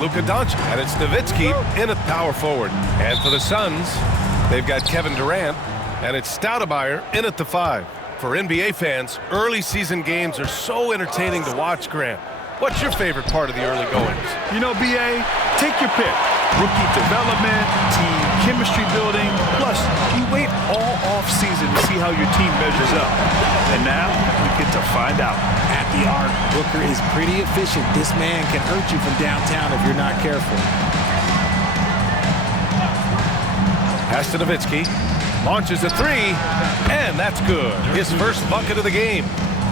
Luka Doncic, and it's Nowitzki in at power forward. And for the Suns, they've got Kevin Durant, and it's Stoudemire in at the 5. For NBA fans, early season games are so entertaining to watch, Grant. What's your favorite part of the early goings? You know, BA, take your pick. Rookie development, team chemistry building, plus you wait all off-season to see how your team measures up. And now we get to find out. At the arc, Booker is pretty efficient. This man can hurt you from downtown if you're not careful. Pass to Nowitzki. Launches a 3, and that's good. His first bucket of the game.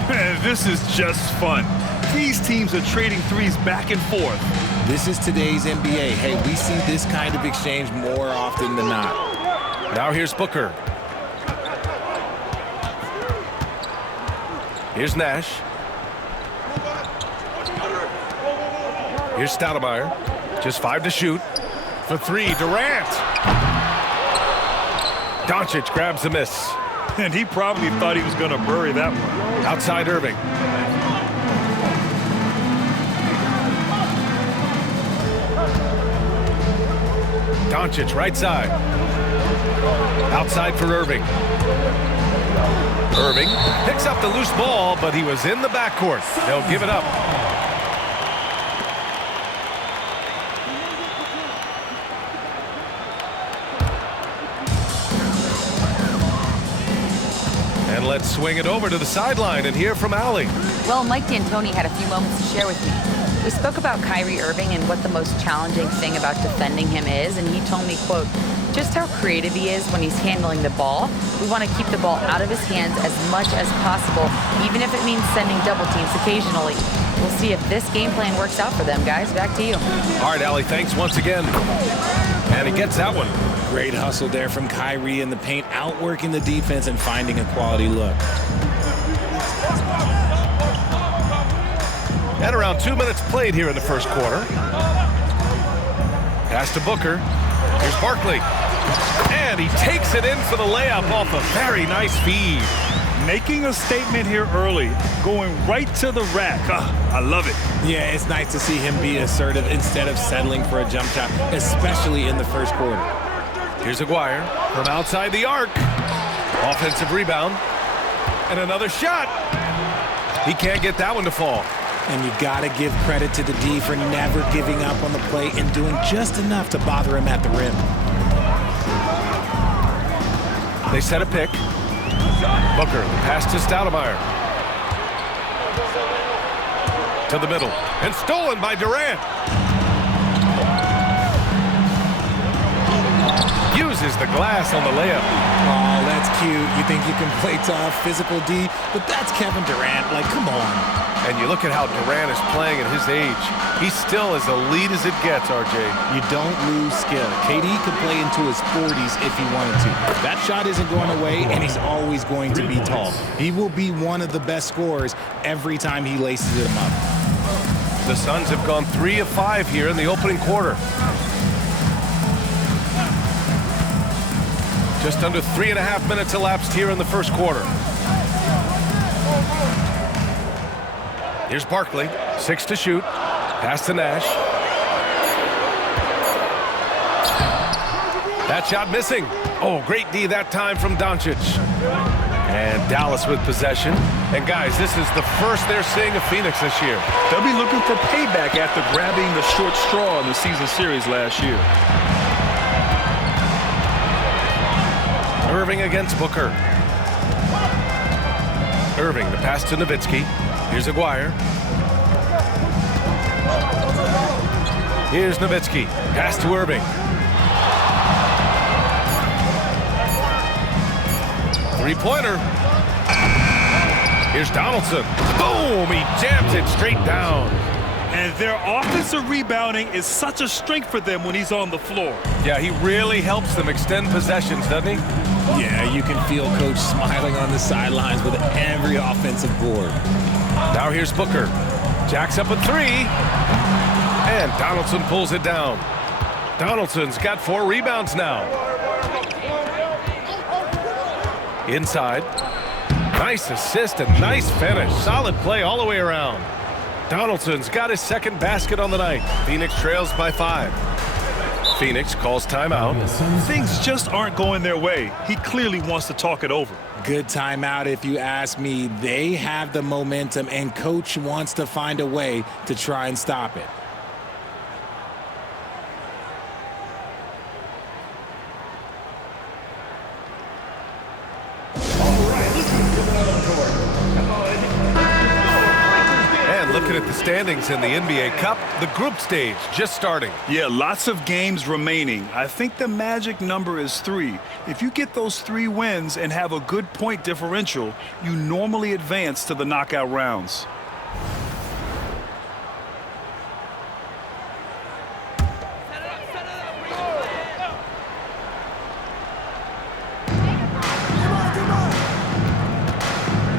Man, this is just fun. These teams are trading threes back and forth. This is today's NBA. Hey, we see this kind of exchange more often than not. Now here's Booker. Here's Nash. Here's Stoudemire. Just 5 to shoot. For 3, Durant. Doncic grabs the miss. And he probably thought he was going to bury that one. Outside Irving. Doncic right side. Outside for Irving. Irving picks up the loose ball, but he was in the backcourt. They'll give it up. And let's swing it over to the sideline and hear from Allie. Well, Mike D'Antoni had a few moments to share with me. We spoke about Kyrie Irving and what the most challenging thing about defending him is, and he told me, quote, just how creative he is when he's handling the ball. We want to keep the ball out of his hands as much as possible, even if it means sending double teams occasionally. We'll see if this game plan works out for them, guys. Back to you. All right, Allie, thanks once again. And he gets that one. Great hustle there from Kyrie in the paint, outworking the defense and finding a quality look. And around 2 minutes played here in the first quarter. Pass to Booker. Here's Barkley. And he takes it in for the layup off a very nice feed. Making a statement here early, going right to the rack. I love it. Yeah, it's nice to see him be assertive instead of settling for a jump shot, especially in the first quarter. Here's Aguirre from outside the arc. Offensive rebound. And another shot. He can't get that one to fall. And you got to give credit to the D for never giving up on the play and doing just enough to bother him at the rim. They set a pick. Booker, pass to Stoudemire. To the middle. And stolen by Durant. Uses the glass on the layup. Oh, that's cute. You think you can play tough, physical D, but that's Kevin Durant. Like, come on. And you look at how Durant is playing at his age. He's still as elite as it gets, RJ. You don't lose skill. KD could play into his 40s if he wanted to. That shot isn't going away, and he's always going to be tall. He will be one of the best scorers every time he laces them up. The Suns have gone 3 of 5 here in the opening quarter. Just under 3.5 minutes elapsed here in the first quarter. Here's Barkley, 6 to shoot. Pass to Nash. That shot missing. Oh, great D that time from Doncic. And Dallas with possession. And guys, this is the first they're seeing of Phoenix this year. They'll be looking for payback after grabbing the short straw in the season series last year. Irving against Booker. Irving, the pass to Nowitzki. Here's Aguirre. Here's Nowitzki. Pass to Irving. Three-pointer. Here's Donaldson. Boom! He jams it straight down. And their offensive rebounding is such a strength for them when he's on the floor. Yeah, he really helps them extend possessions, doesn't he? Yeah, you can feel Coach smiling on the sidelines with every offensive board. Now here's Booker. Jacks up a 3. And Donaldson pulls it down. Donaldson's got 4 rebounds now. Inside. Nice assist and nice finish. Solid play all the way around. Donaldson's got his second basket on the night. Phoenix trails by 5. Phoenix calls timeout. Things just aren't going their way. He clearly wants to talk it over. Good timeout if you ask me. They have the momentum, and coach wants to find a way to try and stop it. Looking at the standings in the NBA Cup, the group stage just starting. Yeah, lots of games remaining. I think the magic number is 3. If you get those 3 wins and have a good point differential, you normally advance to the knockout rounds.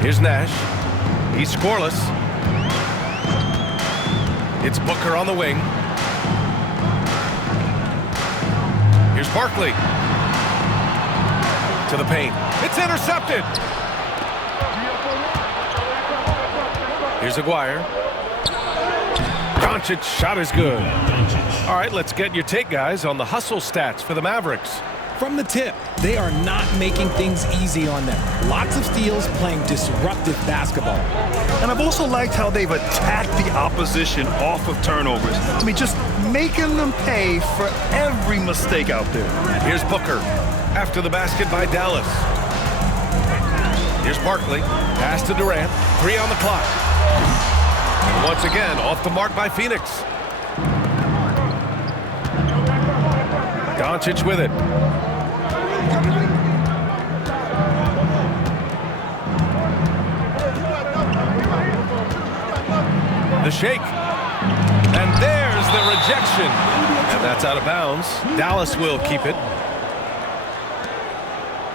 Here's Nash. He's scoreless. It's Booker on the wing. Here's Barkley. To the paint. It's intercepted. Here's Aguirre. Doncic shot is good. All right, let's get your take, guys, on the hustle stats for the Mavericks. From the tip, they are not making things easy on them. Lots of steals, playing disruptive basketball. And I've also liked how they've attacked the opposition off of turnovers. I mean, just making them pay for every mistake out there. Here's Booker after the basket by Dallas. Here's Barkley. Pass to Durant. 3 on the clock. And once again, off the mark by Phoenix. Doncic with it. The shake. And there's the rejection. And that's out of bounds. Dallas will keep it.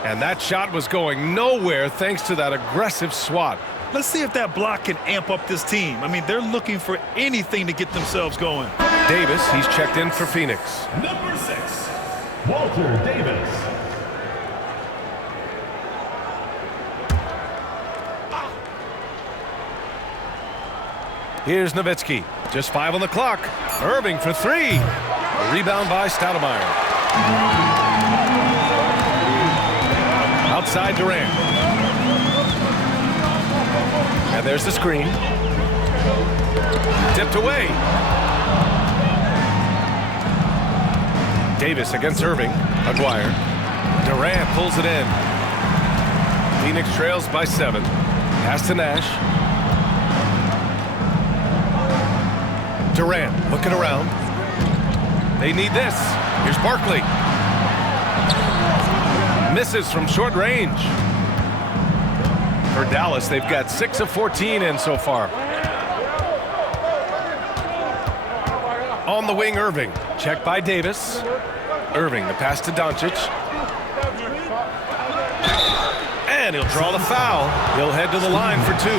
And that shot was going nowhere thanks to that aggressive swat. Let's see if that block can amp up this team. I mean, they're looking for anything to get themselves going. Davis, he's checked in for Phoenix. Number 6, Walter Davis. Here's Nowitzki. Just 5 on the clock. Irving for 3. A rebound by Stoudemire. Outside Durant. And there's the screen. Tipped away. Davis against Irving. Aguirre. Durant pulls it in. Phoenix trails by 7. Pass to Nash. Durant looking around. They need this. Here's Barkley. Misses from short range. For Dallas, they've got 6 of 14 in so far. On the wing, Irving. Checked by Davis. Irving, the pass to Doncic. And he'll draw the foul. He'll head to the line for 2.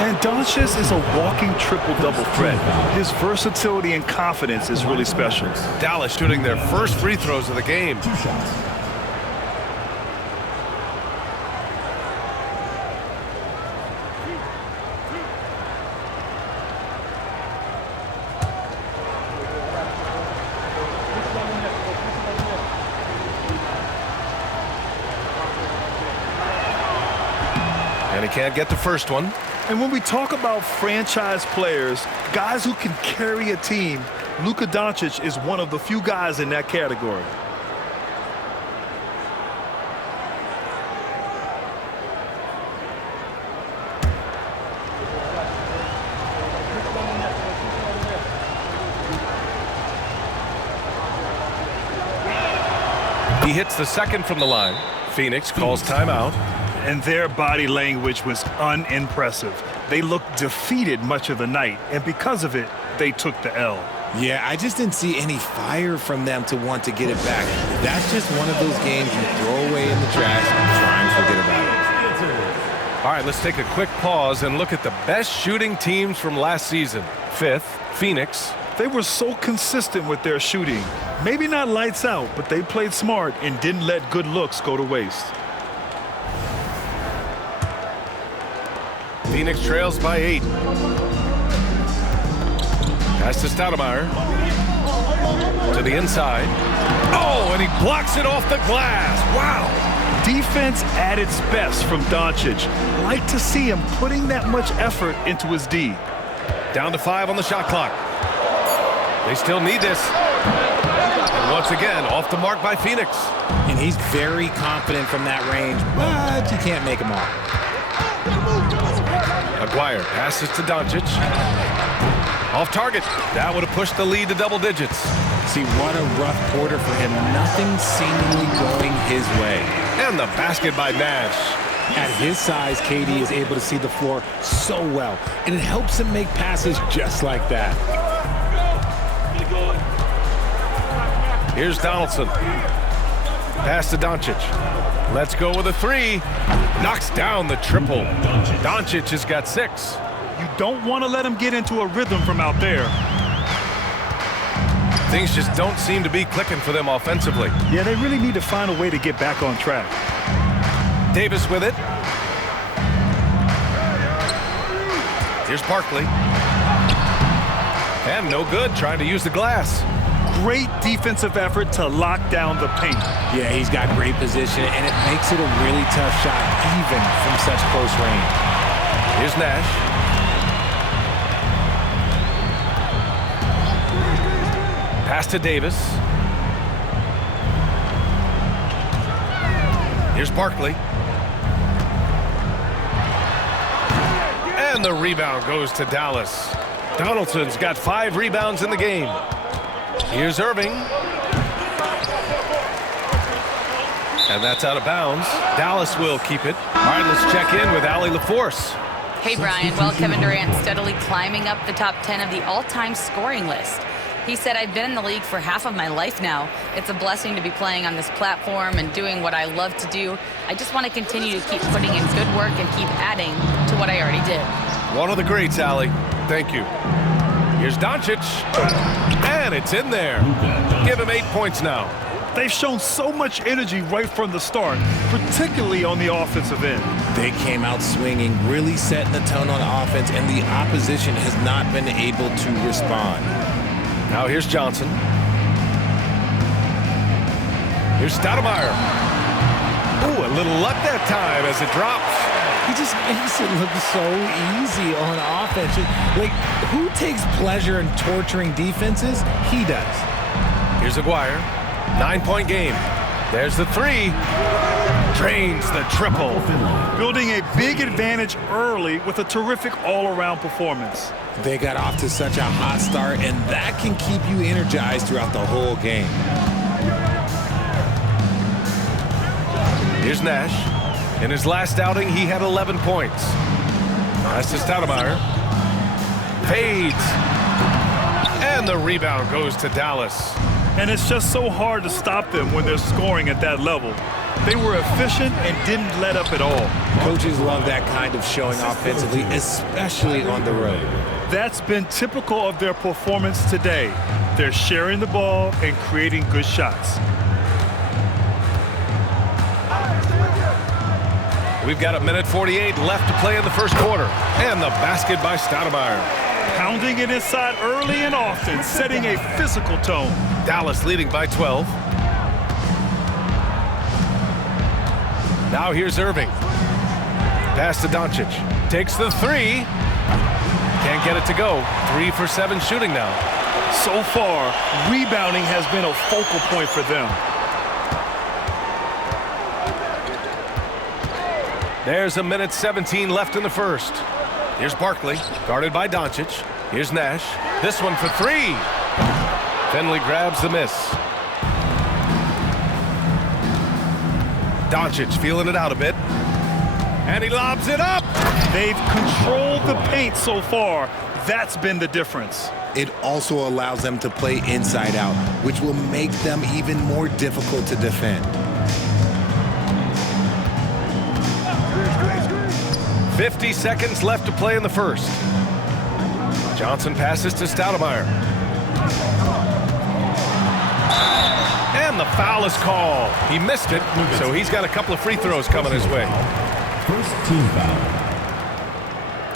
And Doncic is a walking triple-double threat. His versatility and confidence is really special. Dallas shooting their first free throws of the game. 2 shots. And he can't get the first one. And when we talk about franchise players, guys who can carry a team, Luka Doncic is one of the few guys in that category. He hits the second from the line. Phoenix calls timeout. And their body language was unimpressive. They looked defeated much of the night, and because of it, they took the L. Yeah, I just didn't see any fire from them to want to get it back. That's just one of those games you throw away in the trash and try and forget about it. All right, let's take a quick pause and look at the best shooting teams from last season. 5th, Phoenix. They were so consistent with their shooting. Maybe not lights out, but they played smart and didn't let good looks go to waste. Phoenix trails by 8. Pass to Stoudemire. To the inside. Oh, and he blocks it off the glass. Wow. Defense at its best from Doncic. Like to see him putting that much effort into his D. Down to 5 on the shot clock. They still need this. And once again, off the mark by Phoenix. And he's very confident from that range, but you can't make him off. Aguirre passes to Doncic. Off target. That would have pushed the lead to double digits. See, what a rough quarter for him. Nothing seemingly going his way. And the basket by Nash. At his size, KD is able to see the floor so well, and it helps him make passes just like that. Here's Donaldson. Pass to Doncic. Let's go with a 3. Knocks down the triple. Doncic has got 6. You don't want to let him get into a rhythm from out there. Things just don't seem to be clicking for them offensively. Yeah, they really need to find a way to get back on track. Davis with it. Here's Barkley. And no good, trying to use the glass. Great defensive effort to lock down the paint. Yeah, he's got great position, and it makes it a really tough shot, even from such close range. Here's Nash. Pass to Davis. Here's Barkley. And the rebound goes to Dallas. Donaldson's got 5 rebounds in the game. Here's Irving. And that's out of bounds. Dallas will keep it. All right, let's check in with Allie LaForce. Hey, Brian. Well, Kevin Durant steadily climbing up the top 10 of the all-time scoring list. He said, I've been in the league for half of my life now. It's a blessing to be playing on this platform and doing what I love to do. I just want to continue to keep putting in good work and keep adding to what I already did. One of the greats, Allie. Thank you. Here's Doncic. And it's in there. Give him 8 points now. They've shown so much energy right from the start, particularly on the offensive end. They came out swinging, really setting the tone on offense, and the opposition has not been able to respond. Now here's Johnson. Here's Stoudemire. Ooh, a little luck that time as it drops. He just makes it look so easy on offense. Like, who takes pleasure in torturing defenses? He does. Here's Aguirre. 9-point game. There's the 3. Drains the triple. Building a big advantage early with a terrific all-around performance. They got off to such a hot start, and that can keep you energized throughout the whole game. Here's Nash. In his last outing, he had 11 points. Pass to Stoudemire. Fades. And the rebound goes to Dallas. And it's just so hard to stop them when they're scoring at that level. They were efficient and didn't let up at all. Coaches love that kind of showing offensively, especially on the road. That's been typical of their performance today. They're sharing the ball and creating good shots. We've got 1:48 left to play in the first quarter. And the basket by Stoudemire. Pounding it inside early and often, setting a physical tone. Dallas leading by 12. Now here's Irving. Pass to Doncic. Takes the 3. Can't get it to go. 3 for 7 shooting now. So far, rebounding has been a focal point for them. There's 1:17 left in the first. Here's Barkley, guarded by Doncic. Here's Nash. This one for 3. Finley grabs the miss. Doncic feeling it out a bit. And he lobs it up. They've controlled the paint so far. That's been the difference. It also allows them to play inside out, which will make them even more difficult to defend. 50 seconds left to play in the first. Johnson passes to Stoudemire. And the foul is called. He missed it, so he's got a couple of free throws coming his way. First team foul.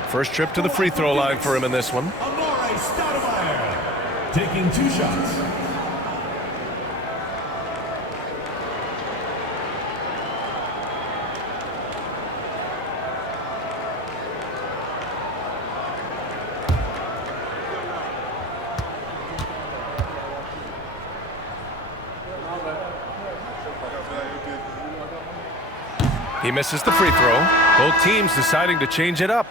First trip to the free throw line for him in this one. Stoudemire. taking 2 shots. He misses the free throw. Both teams deciding to change it up.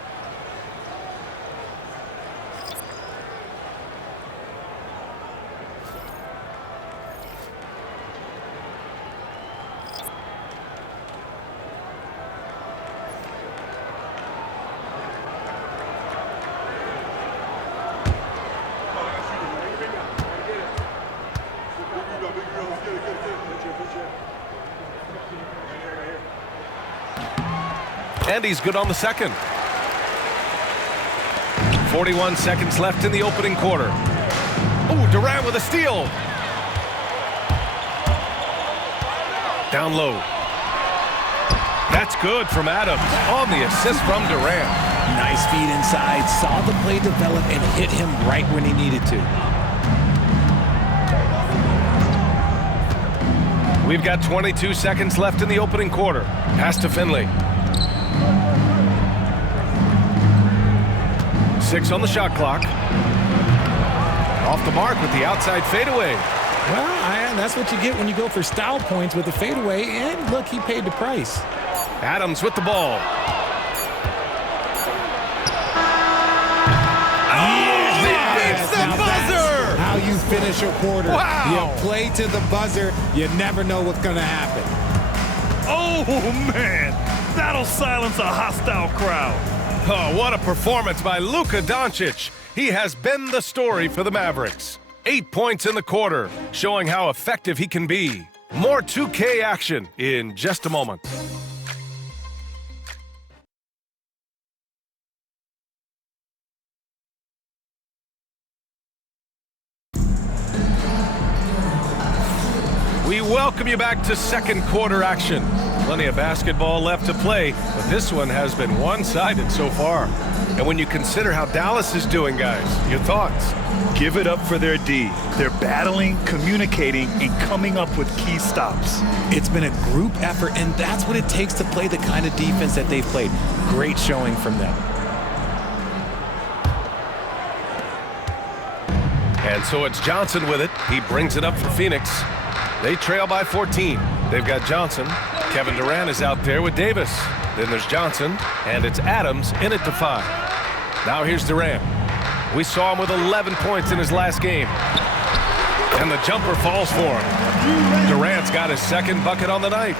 And he's good on the second. 41 seconds left in the opening quarter. Oh, Durant with a steal. Down low. That's good from Adams on the assist from Durant. Nice feed inside, saw the play develop and hit him right when he needed to. We've got 22 seconds left in the opening quarter. Pass to Finley. 6 on the shot clock. Off the mark with the outside fadeaway. Well, that's what you get when you go for style points with a fadeaway. And look, he paid the price. Adams with the ball. Yes, the buzzer! How you finish a quarter. Wow. You play to the buzzer, you never know what's going to happen. Oh, man. That'll silence a hostile crowd. Oh, what a performance by Luka Doncic. He has been the story for the Mavericks. 8 points in the quarter, showing how effective he can be. More 2K action in just a moment. We welcome you back to second quarter action. Plenty of basketball left to play, but this one has been one-sided so far. And when you consider how Dallas is doing, guys, your thoughts? Give it up for their D. They're battling, communicating, and coming up with key stops. It's been a group effort, and that's what it takes to play the kind of defense that they've played. Great showing from them. And so it's Johnson with it. He brings it up for Phoenix. They trail by 14. They've got Johnson. Kevin Durant is out there with Davis. Then there's Johnson, and it's Adams in at the 5. Now here's Durant. We saw him with 11 points in his last game. And the jumper falls for him. Durant's got his second bucket on the night.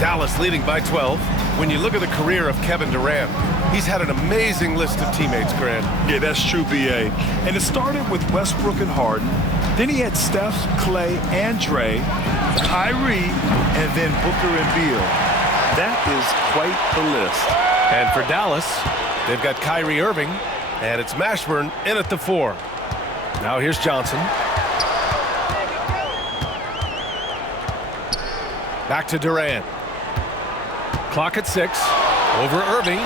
Dallas leading by 12. When you look at the career of Kevin Durant, he's had an amazing list of teammates, Grant. Yeah, that's true, B.A. And it started with Westbrook and Harden. Then he had Steph, Clay, and Dre, Kyrie, and then Booker and Beal. That is quite the list. And for Dallas, they've got Kyrie Irving, and it's Mashburn in at the 4. Now here's Johnson. Back to Durant. Clock at 6. Over Irving.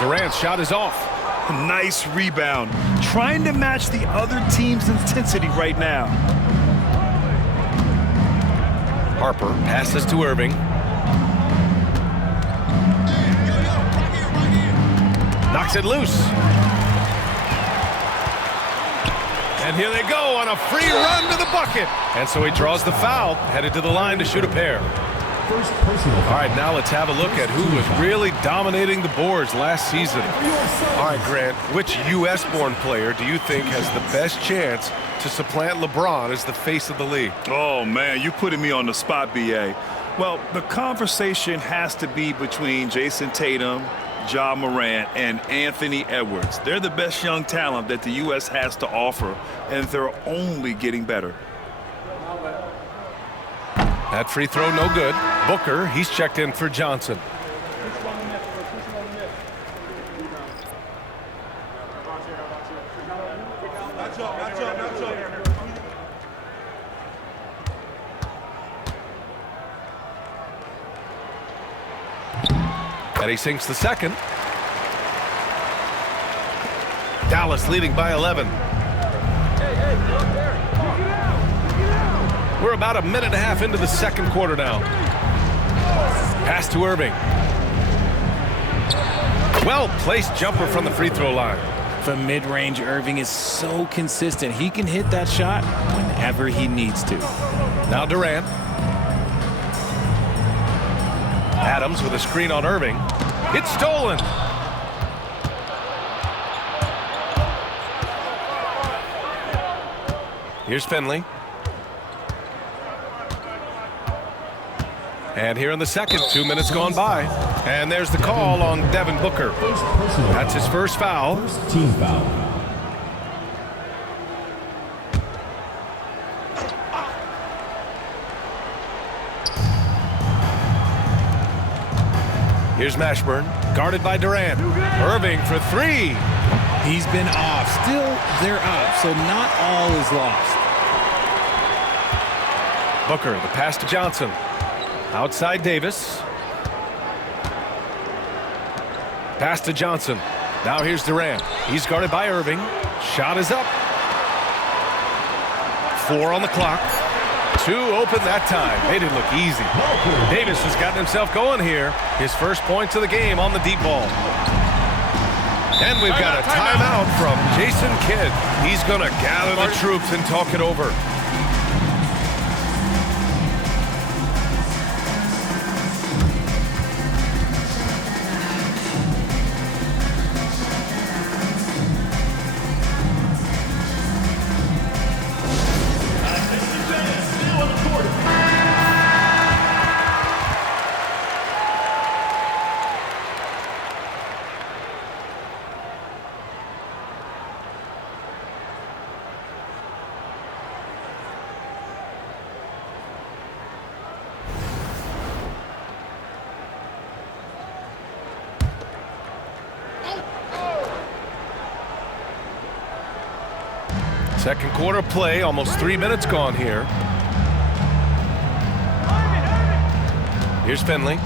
Durant's shot is off. Nice rebound. Trying to match the other team's intensity right now. Harper passes to Irving. Knocks it loose. And here they go on a free run to the bucket. And so he draws the foul, headed to the line to shoot a pair. All right, now let's have a look at who was really dominating the boards last season. All right, Grant, which U.S.-born player do you think has the best chance to supplant LeBron as the face of the league? Oh, man, you're putting me on the spot, B.A. Well, the conversation has to be between Jason Tatum, Ja Morant, and Anthony Edwards. They're the best young talent that the U.S. has to offer, and they're only getting better. That free throw no good. Booker, he's checked in for Johnson. And he sinks the second. Dallas leading by 11. We're about a minute and a half into the second quarter now. Pass to Irving. Well-placed jumper from the free throw line. From mid-range, Irving is so consistent. He can hit that shot whenever he needs to. Now Durant. Adams with a screen on Irving. It's stolen. Here's Finley. And here in the second, 2 minutes gone by. And there's the call on Devin Booker. That's his first foul. Team foul. Here's Mashburn, guarded by Durant. Irving for three. He's been off. Still, they're up, so not all is lost. Booker, the pass to Johnson. Outside Davis. Pass to Johnson. Now here's Durant. He's guarded by Irving. Shot is up. 4 on the clock. 2 open that time. Made it look easy. Davis has gotten himself going here. His first points of the game on the deep ball. And we've got a timeout from Jason Kidd. He's going to gather the troops and talk it over. Second quarter play, almost 3 minutes gone here. Here's Finley.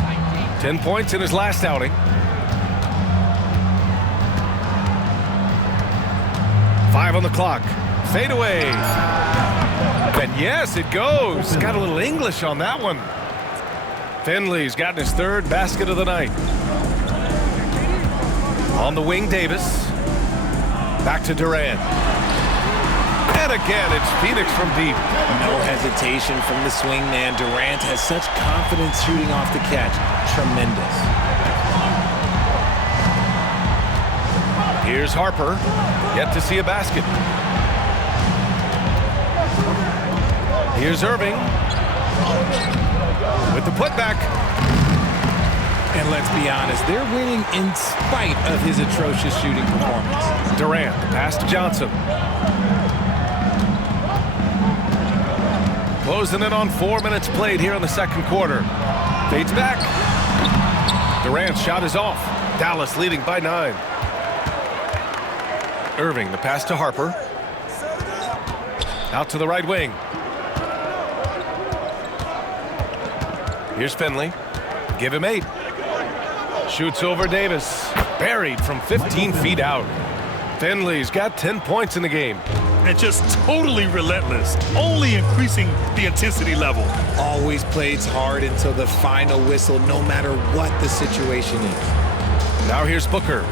10 points in his last outing. 5 on the clock. Fade away. And yes, it goes. Got a little English on that one. Finley's gotten his third basket of the night. On the wing, Davis. Back to Durant. And again, it's Phoenix from deep. No hesitation from the swing man. Durant has such confidence shooting off the catch. Tremendous. Here's Harper. Yet to see a basket. Here's Irving. With the putback. And let's be honest, they're winning in spite of his atrocious shooting performance. Durant, pass to Johnson. Closing in on 4 minutes played here in the second quarter. Fades back. Durant's shot is off. Dallas leading by 9. Irving, the pass to Harper. Out to the right wing. Here's Finley. Give him 8. Shoots over Davis. Buried from 15 feet out. Finley's got 10 points in the game. And just totally relentless, only increasing the intensity level. Always plays hard until the final whistle, no matter what the situation is. Now here's Booker.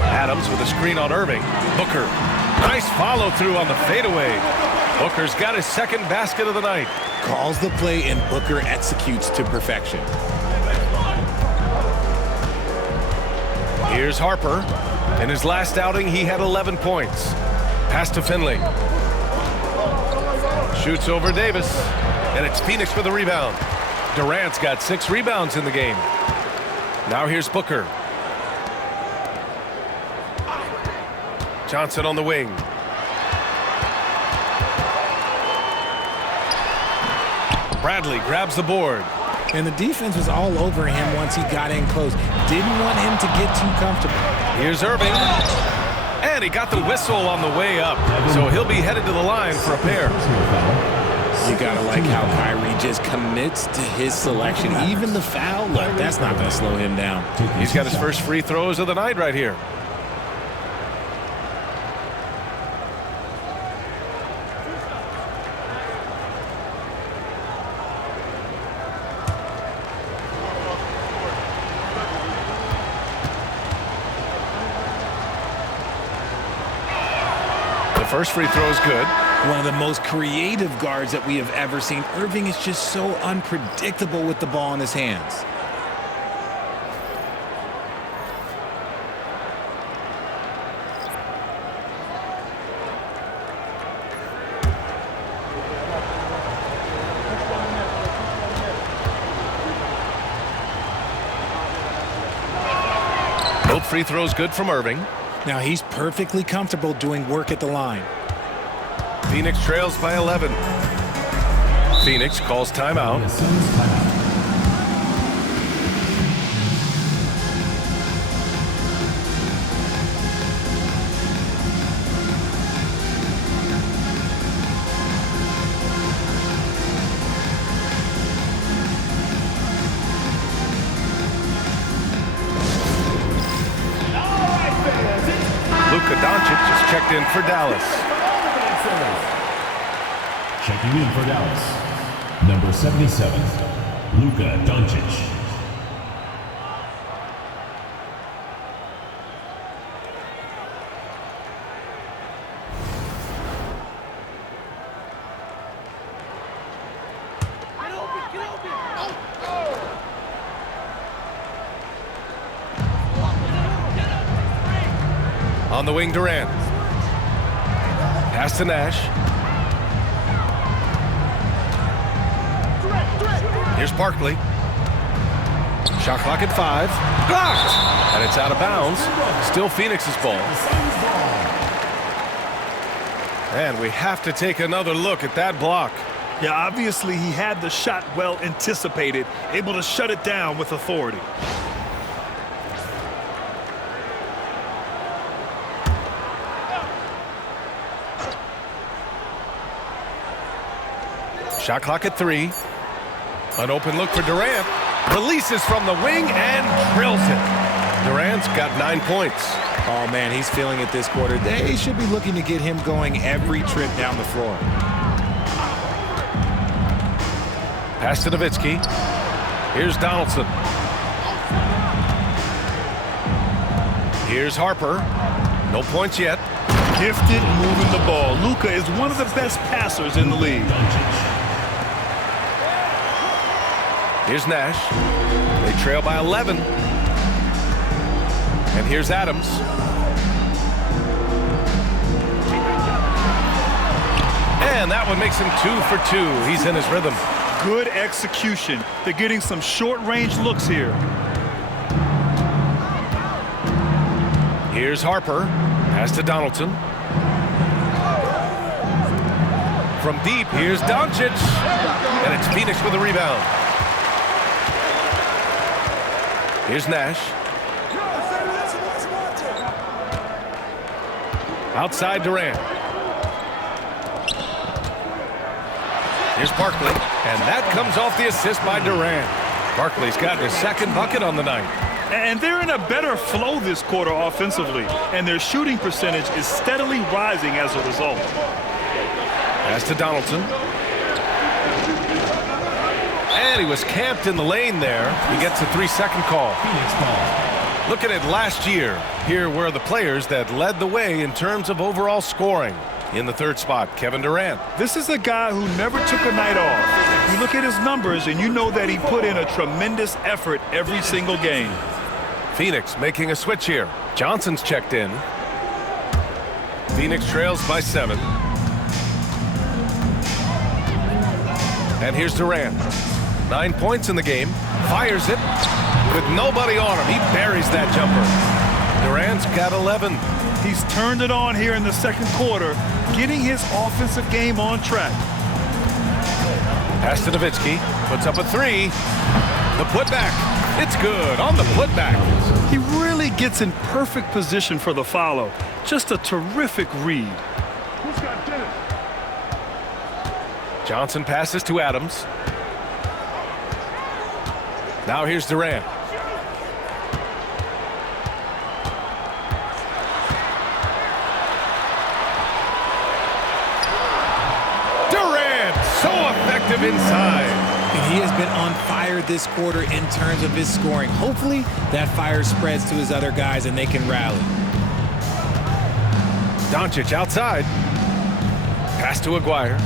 Adams with a screen on Irving. Booker. Nice follow through on the fadeaway. Booker's got his second basket of the night. Calls the play and Booker executes to perfection. Here's Harper. In his last outing, he had 11 points. Pass to Finley. Shoots over Davis. And it's Phoenix for the rebound. Durant's got 6 rebounds in the game. Now here's Booker. Johnson on the wing. Bradley grabs the board. And the defense was all over him once he got in close. Didn't want him to get too comfortable. Here's Irving. And he got the whistle on the way up. So he'll be headed to the line for a pair. You gotta like how Kyrie just commits to his selection. Even the foul, look, that's not gonna slow him down. He's got his first free throws of the night right here. first free throw is good. One of the most creative guards that we have ever seen. Irving is just so unpredictable with the ball in his hands. Both free throws good from Irving. Now he's perfectly comfortable doing work at the line. Phoenix trails by 11. Phoenix calls timeout. Luka Doncic just checked in for Dallas. Checking in for Dallas, number 77, Luka Doncic. On the wing, Durant. Pass to Nash. Here's Barkley. Shot clock at 5. Blocked! And it's out of bounds. Still Phoenix's ball. And we have to take another look at that block. Yeah, obviously he had the shot well anticipated, able to shut it down with authority. Shot clock at 3. An open look for Durant. Releases from the wing and drills it. Durant's got 9 points. Oh, man, he's feeling it this quarter. They should be looking to get him going every trip down the floor. Pass to Nowitzki. Here's Donaldson. Here's Harper. No points yet. Gifted moving the ball. Luka is one of the best passers in the league. Here's Nash. They trail by 11. And here's Adams. And that one makes him 2 for 2. He's in his rhythm. Good execution. They're getting some short-range looks here. Here's Harper. Pass to Donaldson. From deep, here's Doncic. And it's Phoenix with a rebound. Here's Nash. Outside Durant. Here's Barkley. And that comes off the assist by Durant. Barkley's gotten his second bucket on the night. And they're in a better flow this quarter offensively. And their shooting percentage is steadily rising as a result. Pass to Donaldson. And he was camped in the lane there. He gets a 3-second call. Look at it last year. Here were the players that led the way in terms of overall scoring. In the third spot, Kevin Durant. This is a guy who never took a night off. You look at his numbers and you know that he put in a tremendous effort every single game. Phoenix making a switch here. Johnson's checked in. Phoenix trails by 7. And here's Durant. 9 points in the game. Fires it with nobody on him. He buries that jumper. Durant's got 11. He's turned it on here in the second quarter, getting his offensive game on track. Pass to Nowitzki. Puts up a 3. The putback. It's good on the putback. He really gets in perfect position for the follow. Just a terrific read. Johnson passes to Adams. Now here's Durant. Durant, so effective inside. And he has been on fire this quarter in terms of his scoring. Hopefully that fire spreads to his other guys and they can rally. Doncic outside. Pass to Aguirre.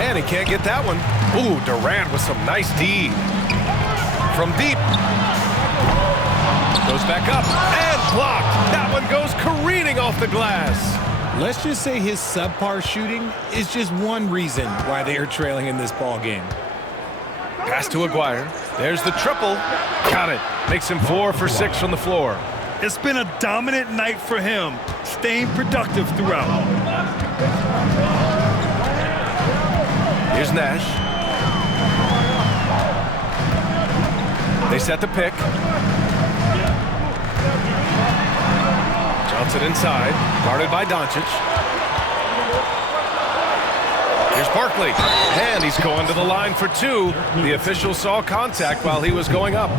And he can't get that one. Ooh, Durant with some nice D. From deep. Goes back up and blocked. That one goes careening off the glass. Let's just say his subpar shooting is just one reason why they are trailing in this ball game. Pass to Aguirre. There's the triple. Got it. Makes him 4 for 6 from the floor. It's been a dominant night for him, staying productive throughout. Here's Nash. They set the pick. Johnson inside, guarded by Doncic. Here's Barkley, and he's going to the line for 2. The official saw contact while he was going up.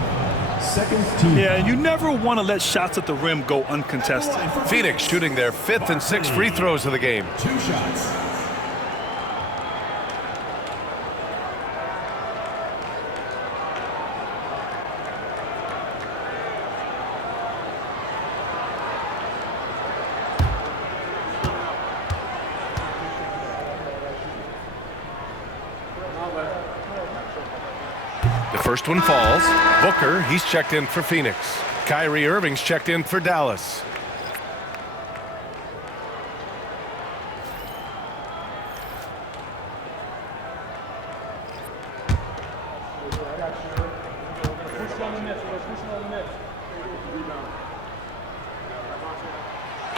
Yeah, you never want to let shots at the rim go uncontested. Phoenix shooting their 5th and 6th free throws of the game. 2 shots. First one falls. Booker, he's checked in for Phoenix. Kyrie Irving's checked in for Dallas.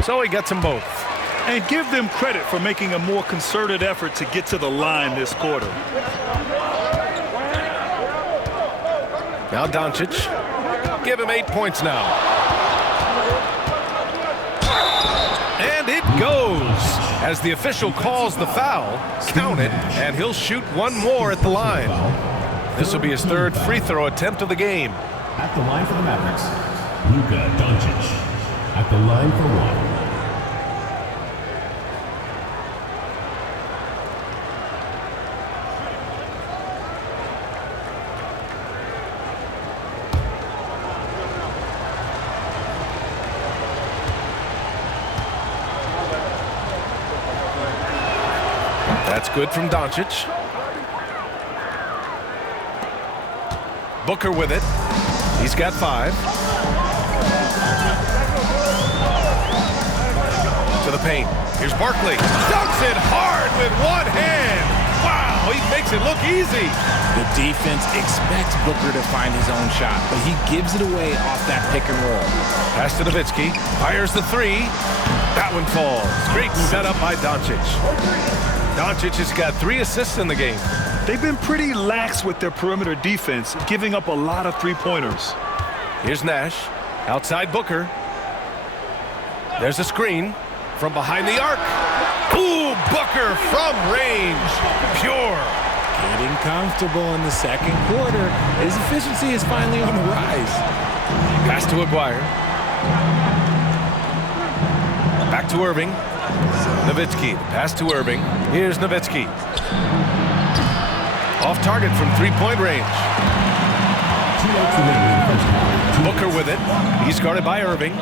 So he gets them both. And give them credit for making a more concerted effort to get to the line this quarter. Now Doncic. Give him 8 points now. And it goes. As the official calls the foul, count it, and he'll shoot one more at the line. This will be his 3rd free throw attempt of the game. At the line for the Mavericks, Luka Doncic. At the line for 1. That's good from Doncic. Booker with it. He's got 5. To the paint. Here's Barkley. Dunks it hard with one hand. Wow, he makes it look easy. The defense expects Booker to find his own shot, but he gives it away off that pick and roll. Pass to Nowitzki. Fires the 3. That one falls. Great setup by Doncic. Doncic has got 3 assists in the game. They've been pretty lax with their perimeter defense, giving up a lot of three-pointers. Here's Nash. Outside Booker. There's a screen from behind the arc. Ooh, Booker from range. Pure. Getting comfortable in the second quarter. His efficiency is finally on the rise. Pass to Aguirre. Back to Irving. Nowitzki. Pass to Irving. Here's Nowitzki. Off target from 3-point range. Booker with it. He's guarded by Irving.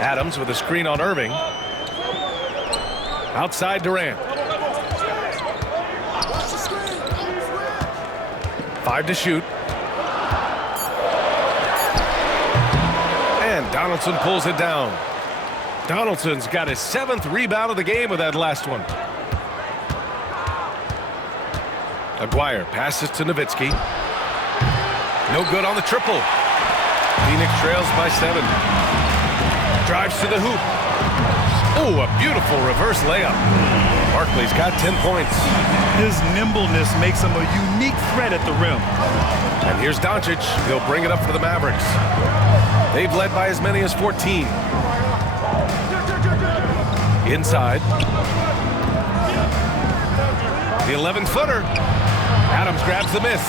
Adams with a screen on Irving. Outside Durant. 5 to shoot. And Donaldson pulls it down. Donaldson's got his 7th rebound of the game with that last one. Aguirre passes to Nowitzki. No good on the triple. Phoenix trails by 7. Drives to the hoop. Oh, a beautiful reverse layup. Barkley's got 10 points. His nimbleness makes him a unique threat at the rim. And here's Doncic. He'll bring it up for the Mavericks. They've led by as many as 14. Inside. The 11-footer. Adams grabs the miss.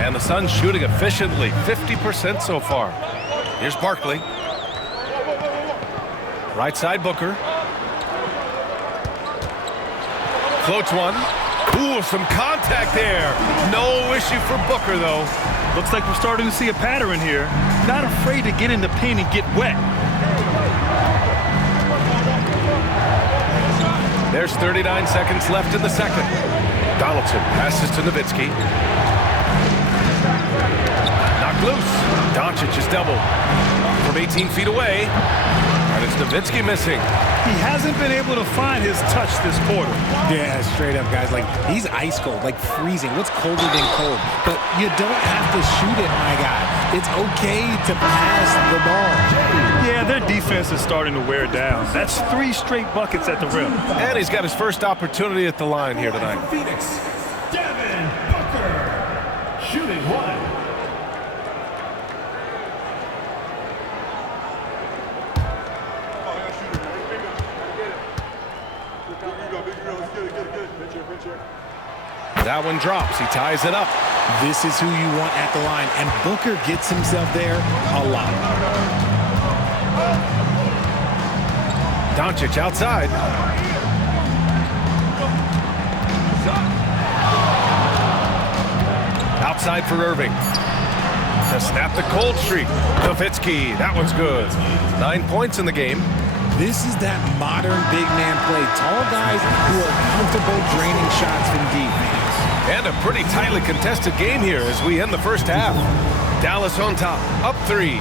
And the Suns shooting efficiently, 50% so far. Here's Barkley. Right side Booker. Floats one. Ooh, some contact there. No issue for Booker, though. Looks like we're starting to see a pattern here. Not afraid to get in the paint and get wet. There's 39 seconds left in the second. Donaldson passes to Nowitzki. Knocked loose. Doncic is doubled from 18 feet away. And it's Nowitzki missing. He hasn't been able to find his touch this quarter. Yeah, straight up, guys. Like, he's ice cold, like freezing. What's colder than cold? But you don't have to shoot it, my guy. It's okay to pass the ball. Yeah, their defense is starting to wear down. That's 3 straight buckets at the rim. And he's got his first opportunity at the line here tonight. Phoenix, Devin Booker, shooting 1. That one drops. He ties it up. This is who you want at the line, and Booker gets himself there a lot. Doncic outside. Outside for Irving. To snap the cold streak. Nowitzki. That one's good. 9 points in the game. This is that modern big man play. Tall guys who are comfortable draining shots from deep. And a pretty tightly contested game here as we end the first half. Dallas on top, up 3.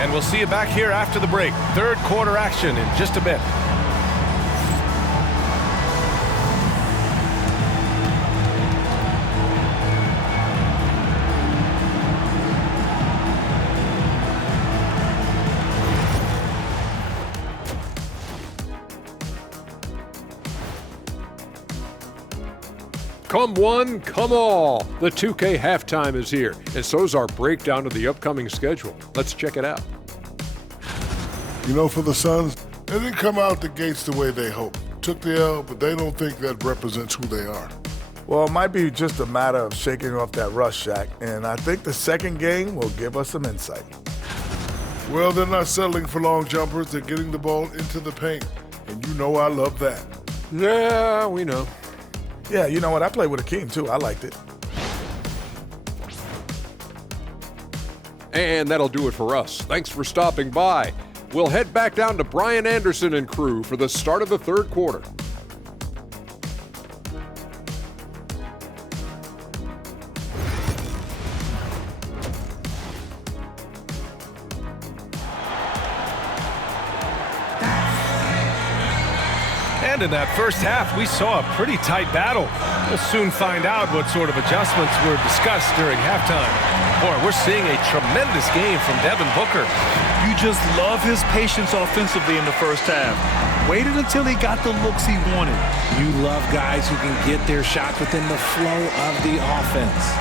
And we'll see you back here after the break. Third quarter action in just a bit. Come one, come all. The 2K halftime is here, and so's our breakdown of the upcoming schedule. Let's check it out. You know, for the Suns, they didn't come out the gates the way they hoped. Took the L, but they don't think that represents who they are. Well, it might be just a matter of shaking off that rust, Shaq, and I think the second game will give us some insight. Well, they're not settling for long jumpers. They're getting the ball into the paint, and you know I love that. Yeah, we know. Yeah, you know what? I played with Akeem, too. I liked it. And that'll do it for us. Thanks for stopping by. We'll head back down to Brian Anderson and crew for the start of the third quarter. And in that first half, we saw a pretty tight battle. We'll soon find out what sort of adjustments were discussed during halftime. Boy, we're seeing a tremendous game from Devin Booker. You just love his patience offensively in the first half. Waited until he got the looks he wanted. You love guys who can get their shots within the flow of the offense.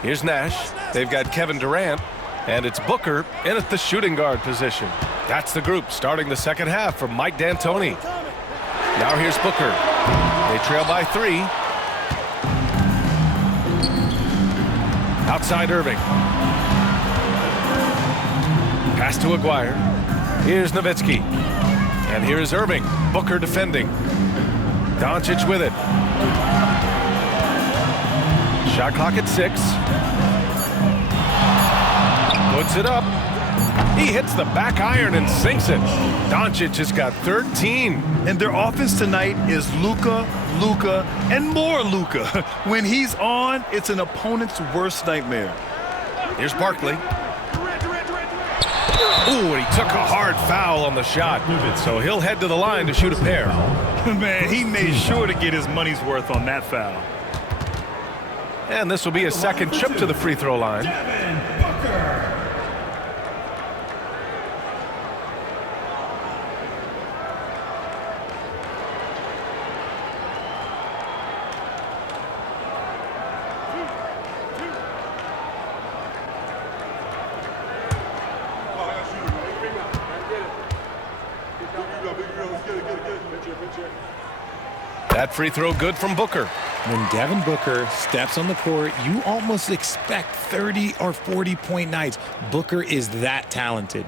Here's Nash. They've got Kevin Durant, and it's Booker in at the shooting guard position. That's the group starting the second half from Mike D'Antoni. Now here's Booker. They trail by 3. Outside Irving. Pass to Aguirre. Here's Nowitzki. And here's Irving. Booker defending. Doncic with it. Shot clock at 6. Puts it up. He hits the back iron and sinks it. Doncic has got 13. And their offense tonight is Luka, and more Luka. When he's on, it's an opponent's worst nightmare. Here's Barkley. Ooh, and he took a hard foul on the shot. So he'll head to the line to shoot a pair. Man, he made sure to get his money's worth on that foul. And this will be a second trip to the free throw line. Devin Booker. That free throw good from Booker. When Devin Booker steps on the court, you almost expect 30 or 40-point nights. Booker is that talented.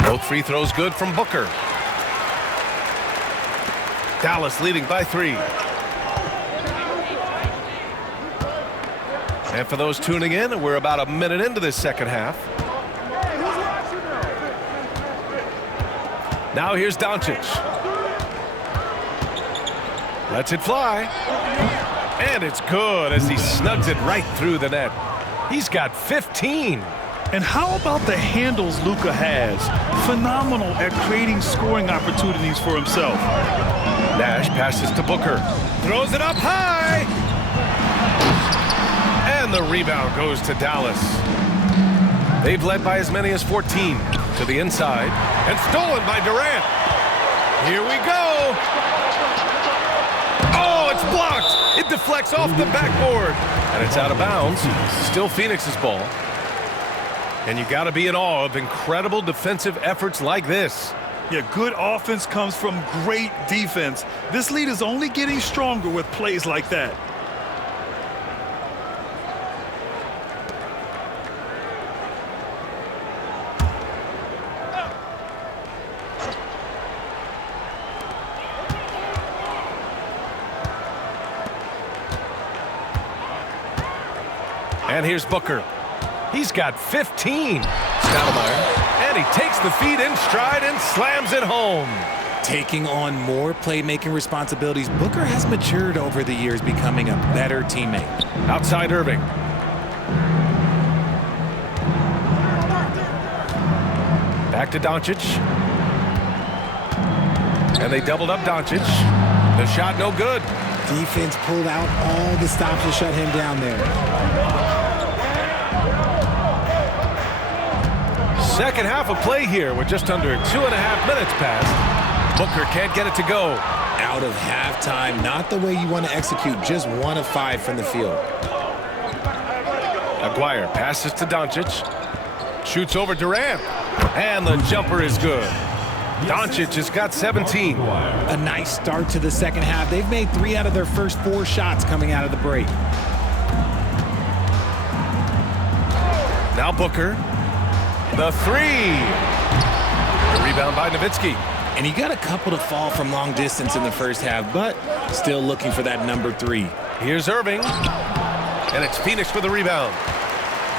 Both free throws good from Booker. Dallas leading by 3. And for those tuning in, we're about a minute into this second half. Now here's Doncic. Lets it fly. And it's good as he snugs it right through the net. He's got 15. And how about the handles Luka has? Phenomenal at creating scoring opportunities for himself. Nash passes to Booker. Throws it up high. And the rebound goes to Dallas. They've led by as many as 14 to the inside. And stolen by Durant. Here we go. Oh, it's blocked. It deflects off the backboard. And it's out of bounds. Still Phoenix's ball. And you got to be in awe of incredible defensive efforts like this. Yeah, good offense comes from great defense. This lead is only getting stronger with plays like that. And here's Booker. He's got 15. Stoudemire. And he takes the feed in stride and slams it home. Taking on more playmaking responsibilities, Booker has matured over the years, becoming a better teammate. Outside Irving. Back to Doncic. And they doubled up Doncic. The shot no good. Defense pulled out all the stops to shut him down there. Second half of play here with just under 2.5 minutes passed. Booker can't get it to go. Out of halftime, not the way you want to execute, just 1 of 5 from the field. Aguirre passes to Doncic. Shoots over Durant. And the jumper is good. Doncic has got 17. A nice start to the second half. They've made 3 out of their first 4 shots coming out of the break. Now Booker. The 3. The rebound by Nowitzki. And he got a couple to fall from long distance in the first half, but still looking for that number 3. Here's Irving. And it's Phoenix for the rebound.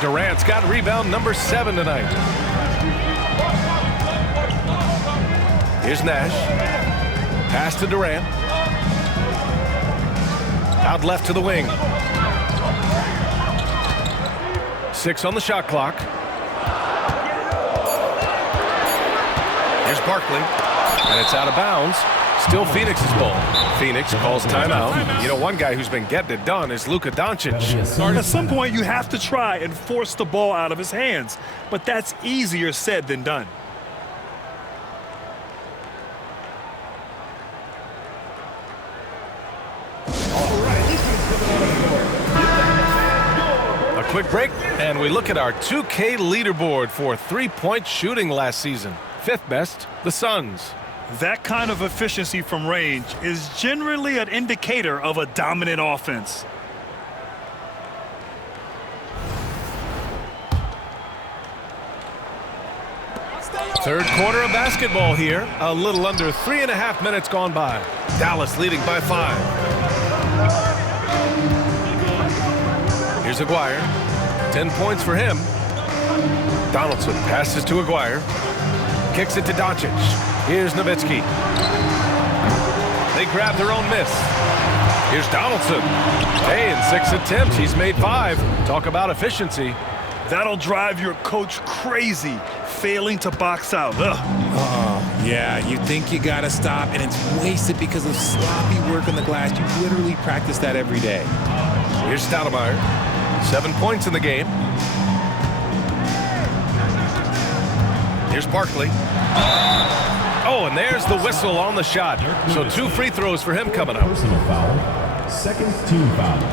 Durant's got rebound number 7 tonight. Here's Nash. Pass to Durant. Out left to the wing. 6 on the shot clock. Here's Barkley. And it's out of bounds. Still Phoenix's ball. Phoenix calls timeout. You know, one guy who's been getting it done is Luka Doncic. At some point, you have to try and force the ball out of his hands. But that's easier said than done. A quick break, and we look at our 2K leaderboard for three-point shooting last season. 5th best, the Suns. That kind of efficiency from range is generally an indicator of a dominant offense. Third quarter of basketball here. A little under 3.5 minutes gone by. Dallas leading by 5. Here's Aguirre. 10 points for him. Donaldson passes to Aguirre. Kicks it to Doncic. Here's Nowitzki. They grab their own miss. Here's Donaldson. Hey, in 6 attempts, he's made 5. Talk about efficiency. That'll drive your coach crazy, failing to box out. Oh, yeah, you think you got to stop, and it's wasted because of sloppy work on the glass. You literally practice that every day. Here's Stoudemire. 7 points in the game. Here's Barkley. Oh, and there's the whistle on the shot. So 2 free throws for him coming up. Personal foul. Second team foul.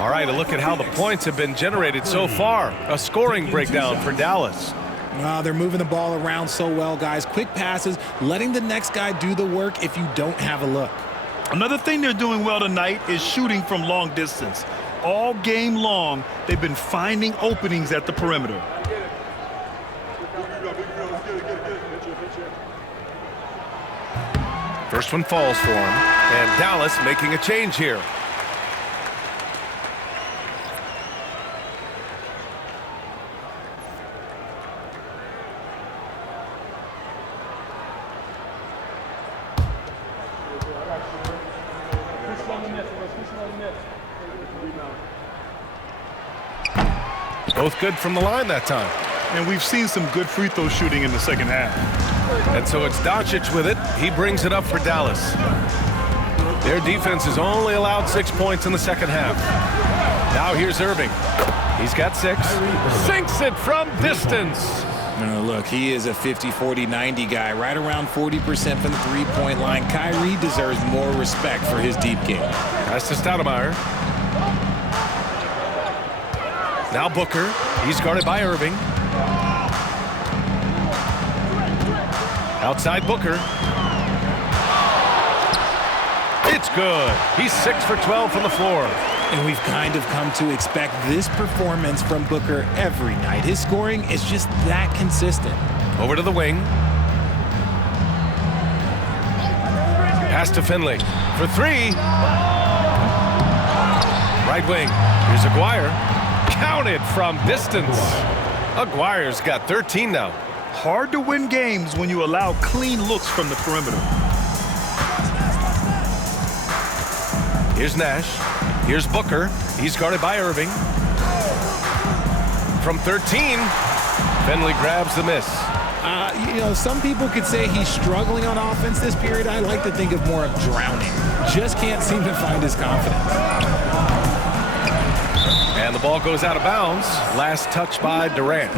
All right, a look at how the points have been generated so far. A scoring breakdown for Dallas. They're moving the ball around so well, guys. Quick passes, letting the next guy do the work if you don't have a look. Another thing they're doing well tonight is shooting from long distance. All game long, they've been finding openings at the perimeter. First one falls for him, and Dallas making a change here. Both good from the line that time. And we've seen some good free throw shooting in the second half. And so it's Doncic with it. He brings it up for Dallas. Their defense has only allowed 6 points in the second half. Now here's Irving. He's got 6. Sinks it from distance. Look, he is a 50-40-90 guy, right around 40% from the three-point line. Kyrie deserves more respect for his deep game. Pass to Stoudemire. Now Booker. He's guarded by Irving. Outside Booker. It's good. He's 6 for 12 from the floor. And we've kind of come to expect this performance from Booker every night. His scoring is just that consistent. Over to the wing. Pass to Finley for 3. Right wing. Here's Aguirre. Counted from distance. Aguirre's got 13 now. Hard to win games when you allow clean looks from the perimeter. Here's Nash. Here's Booker. He's guarded by Irving. From 13, Finley grabs the miss. Some people could say he's struggling on offense this period. I like to think of more of drowning. Just can't seem to find his confidence. And the ball goes out of bounds. Last touch by Durant.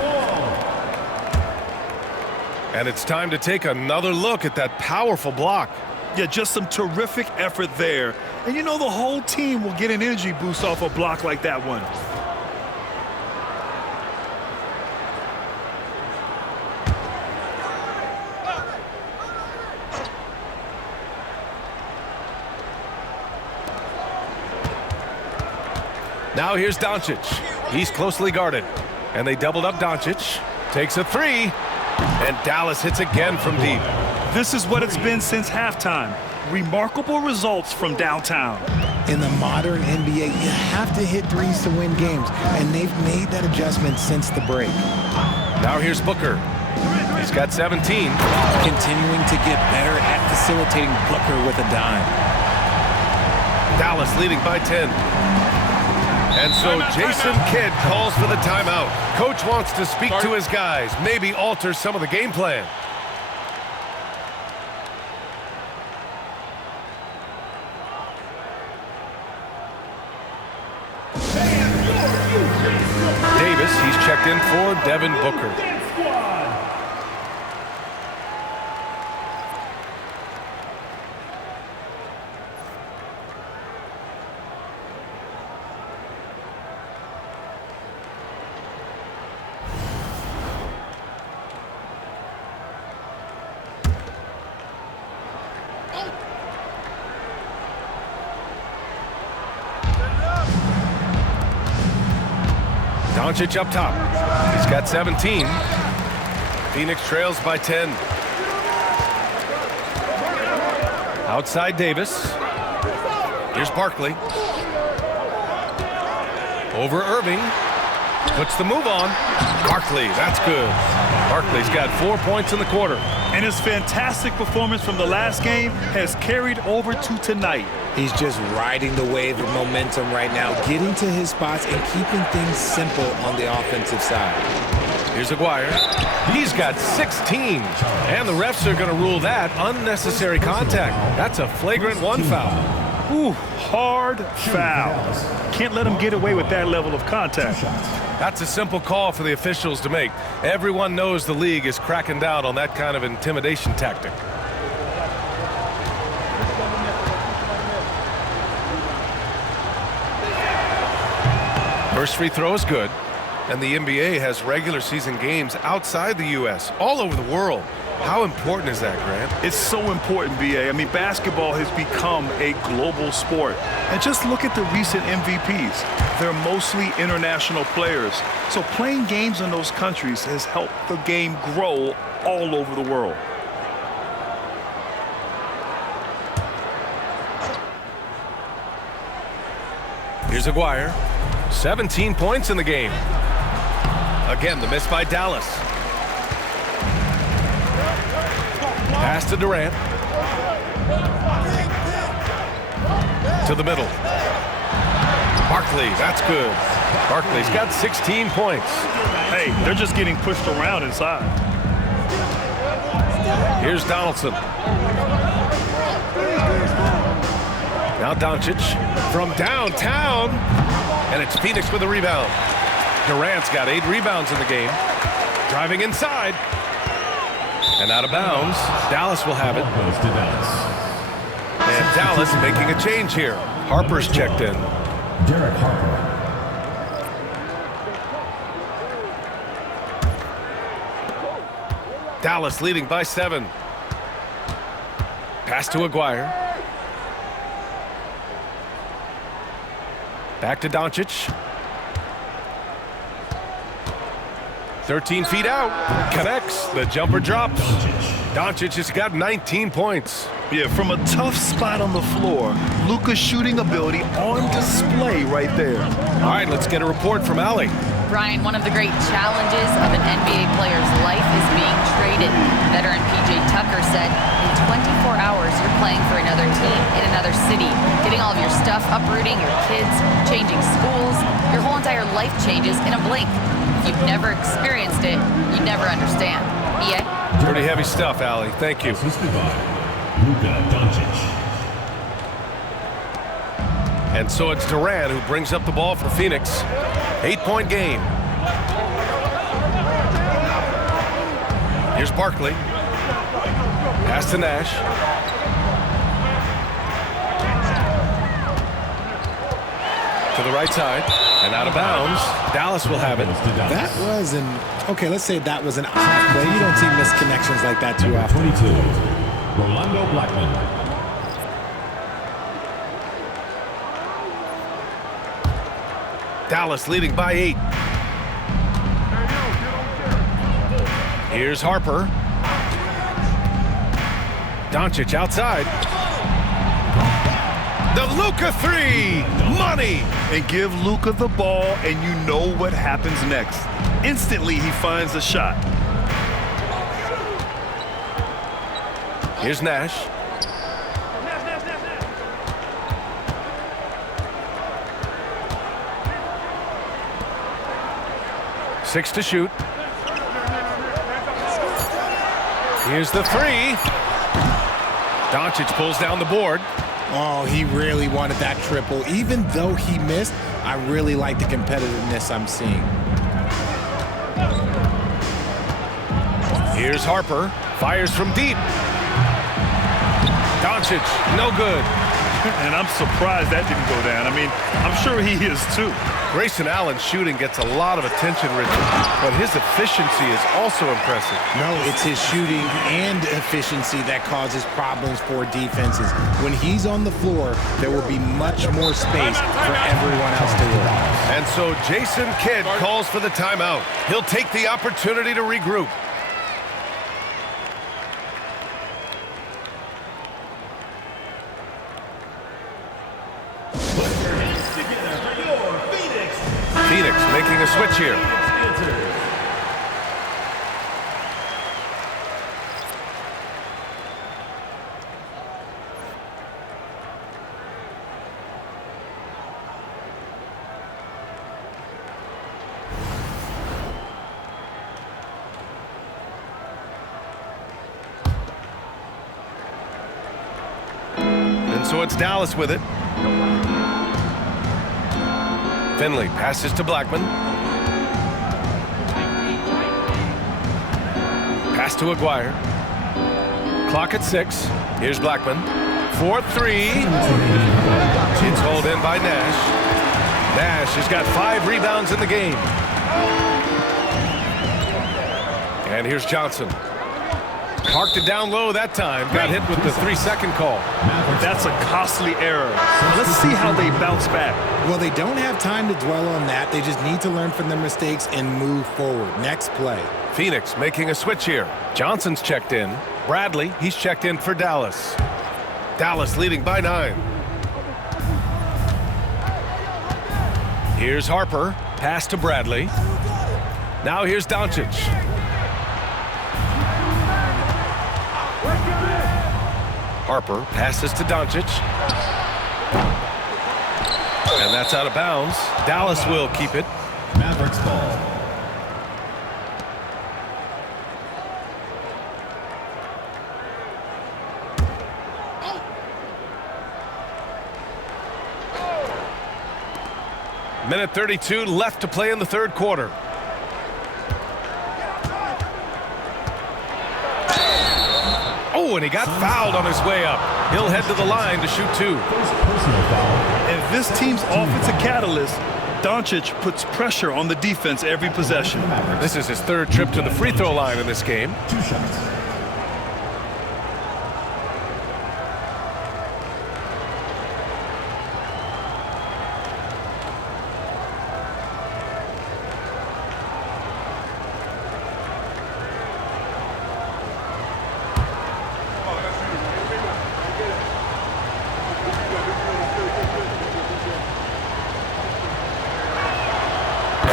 And it's time to take another look at that powerful block. Yeah, just some terrific effort there. And the whole team will get an energy boost off a block like that one. Now here's Doncic. He's closely guarded. And they doubled up Doncic. Takes a 3. And Dallas hits again from deep. This is what it's been since halftime. Remarkable results from downtown. In the modern NBA, you have to hit threes to win games, and they've made that adjustment since the break. Now here's Booker. He's got 17. Continuing to get better at facilitating Booker with a dime. Dallas leading by 10. And so Jason Kidd calls for the timeout. Coach wants to speak to his guys, maybe alter some of the game plan. Davis, he's checked in for Devin Booker. Doncic up top. He's got 17. Phoenix trails by 10. Outside Davis. Here's Barkley. Over Irving. Puts the move on. Barkley, that's good. Barkley's got 4 points in the quarter. And his fantastic performance from the last game has carried over to tonight. He's just riding the wave of momentum right now, getting to his spots and keeping things simple on the offensive side. Here's Aguirre. He's got 16. And the refs are going to rule that unnecessary contact. That's a flagrant 1 foul. Ooh, hard foul. Can't let him get away with that level of contact. That's a simple call for the officials to make. Everyone knows the league is cracking down on that kind of intimidation tactic. First free throw is good. And the NBA has regular season games outside the U.S., all over the world. How important is that, Grant? It's so important, B.A. I mean, basketball has become a global sport. And just look at the recent MVPs. They're mostly international players. So playing games in those countries has helped the game grow all over the world. Here's Aguirre. 17 points in the game. Again, the miss by Dallas. Pass to Durant. To the middle. Barkley, that's good. Barkley's got 16 points. Hey, they're just getting pushed around inside. Here's Donaldson. Now Doncic from downtown. And it's Phoenix with a rebound. Durant's got 8 rebounds in the game. Driving inside. And out of bounds. Dallas will have it. And Dallas making a change here. Harper's checked in. Derek Harper. Dallas leading by 7. Pass to Aguirre. Back to Doncic. 13 feet out. Connects. The jumper drops. Doncic has got 19 points. Yeah, from a tough spot on the floor, Luka's shooting ability on display right there. All right, let's get a report from Allie. Brian, one of the great challenges of an NBA player's life is being traded. Veteran PJ Tucker said, in 24 hours, you're playing for another team in another city, getting all of your stuff, uprooting your kids, changing schools. Your whole entire life changes in a blink. If you've never experienced it, you never understand. EA? Pretty heavy stuff, Allie. Thank you. Assisted by Luka Doncic. And so it's Durant who brings up the ball for Phoenix. 8-point game. Here's Barkley. Pass to Nash. To the right side. And out of bounds. Dallas will have it. That was an, okay, let's say that was an odd play. You don't see misconnections like that too often. 22, Rolando Blackman. Dallas leading by 8. Here's Harper. Doncic outside. The Luka 3. Money. And give Luka the ball, and you know what happens next. Instantly, he finds a shot. Here's Nash. Six to shoot. Here's the 3. Doncic pulls down the board. Oh, he really wanted that triple. Even though he missed, I really like the competitiveness I'm seeing. Here's Harper. Fires from deep. Doncic, no good. And I'm surprised that didn't go down. I mean, I'm sure he is too. Grayson Allen's shooting gets a lot of attention, Richard, but his efficiency is also impressive. No, it's his shooting and efficiency that causes problems for defenses. When he's on the floor, there will be much more space for everyone else to work. And so Jason Kidd calls for the timeout. He'll take the opportunity to regroup. Phoenix making a switch here. And so it's Dallas with it. Finley passes to Blackman. Pass to Aguirre. Clock at 6. Here's Blackman. 4-3. It's hauled in by Nash. Nash has got 5 rebounds in the game. And here's Johnson. Parked it down low that time. Got hit with the 3-second call. That's a costly error. Let's see how they bounce back. Well, they don't have time to dwell on that. They just need to learn from their mistakes and move forward. Next play. Phoenix making a switch here. Johnson's checked in. Bradley, he's checked in for Dallas. Dallas leading by 9. Here's Harper. Pass to Bradley. Now here's Doncic. Harper passes to Doncic. And that's out of bounds. Dallas will keep it. Mavericks ball. Minute 32 left to play in the third quarter. Oh, and he got fouled on his way up. He'll head to the line to shoot 2. And this team's offensive catalyst, Doncic puts pressure on the defense every possession. This is his 3rd trip to the free throw line in this game. 2 shots.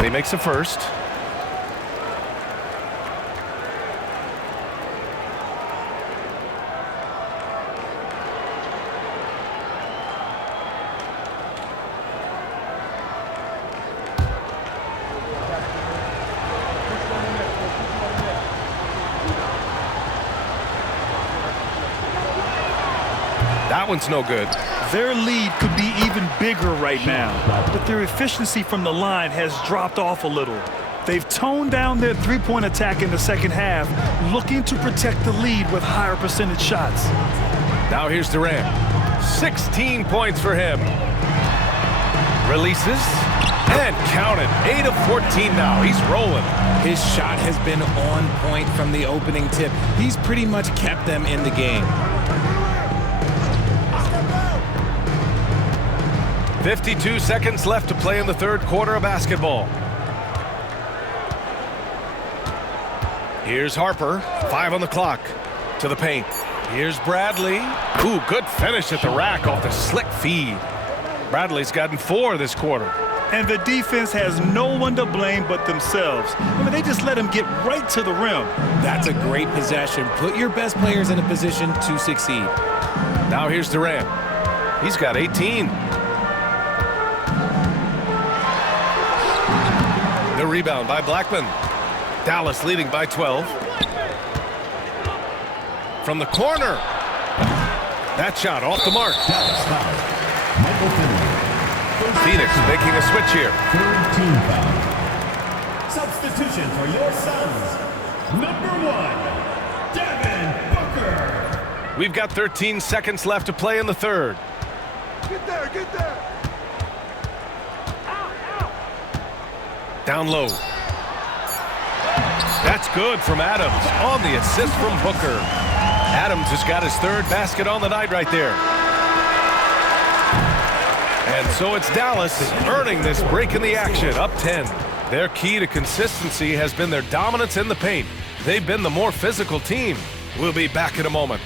He makes a first. That one's no good. Their lead could be even bigger right now, but their efficiency from the line has dropped off a little. They've toned down their three-point attack in the second half, looking to protect the lead with higher percentage shots. Now here's Durant. 16 points for him. Releases and counted. 8 of 14 now. He's rolling. His shot has been on point from the opening tip. He's pretty much kept them in the game. 52 seconds left to play in the third quarter of basketball. Here's Harper. 5 on the clock. To the paint. Here's Bradley. Ooh, good finish at the rack off the slick feed. Bradley's gotten 4 this quarter. And the defense has no one to blame but themselves. I mean, they just let him get right to the rim. That's a great possession. Put your best players in a position to succeed. Now here's Durant. He's got 18. The rebound by Blackman. Dallas leading by 12. From the corner. That shot off the mark. Michael Finley. Phoenix making a switch here. 3rd team foul. Substitution for your Suns. Number 1, Devin Booker. We've got 13 seconds left to play in the third. Get there, get there. Down low. That's good from Adams on the assist from Booker. Adams has got his 3rd basket on the night right there. And so it's Dallas earning this break in the action, up 10. Their key to consistency has been their dominance in the paint. They've been the more physical team. We'll be back in a moment.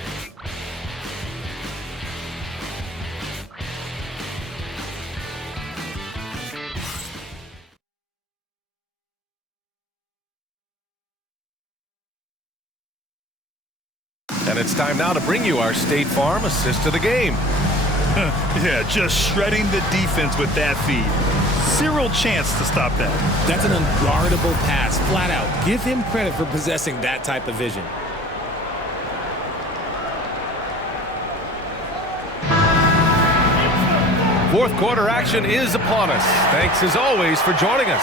And it's time now to bring you our State Farm assist of the game. Yeah, just shredding the defense with that feed. Zero chance to stop that. That's an unguardable pass, flat out. Give him credit for possessing that type of vision. Fourth quarter action is upon us. Thanks as always for joining us.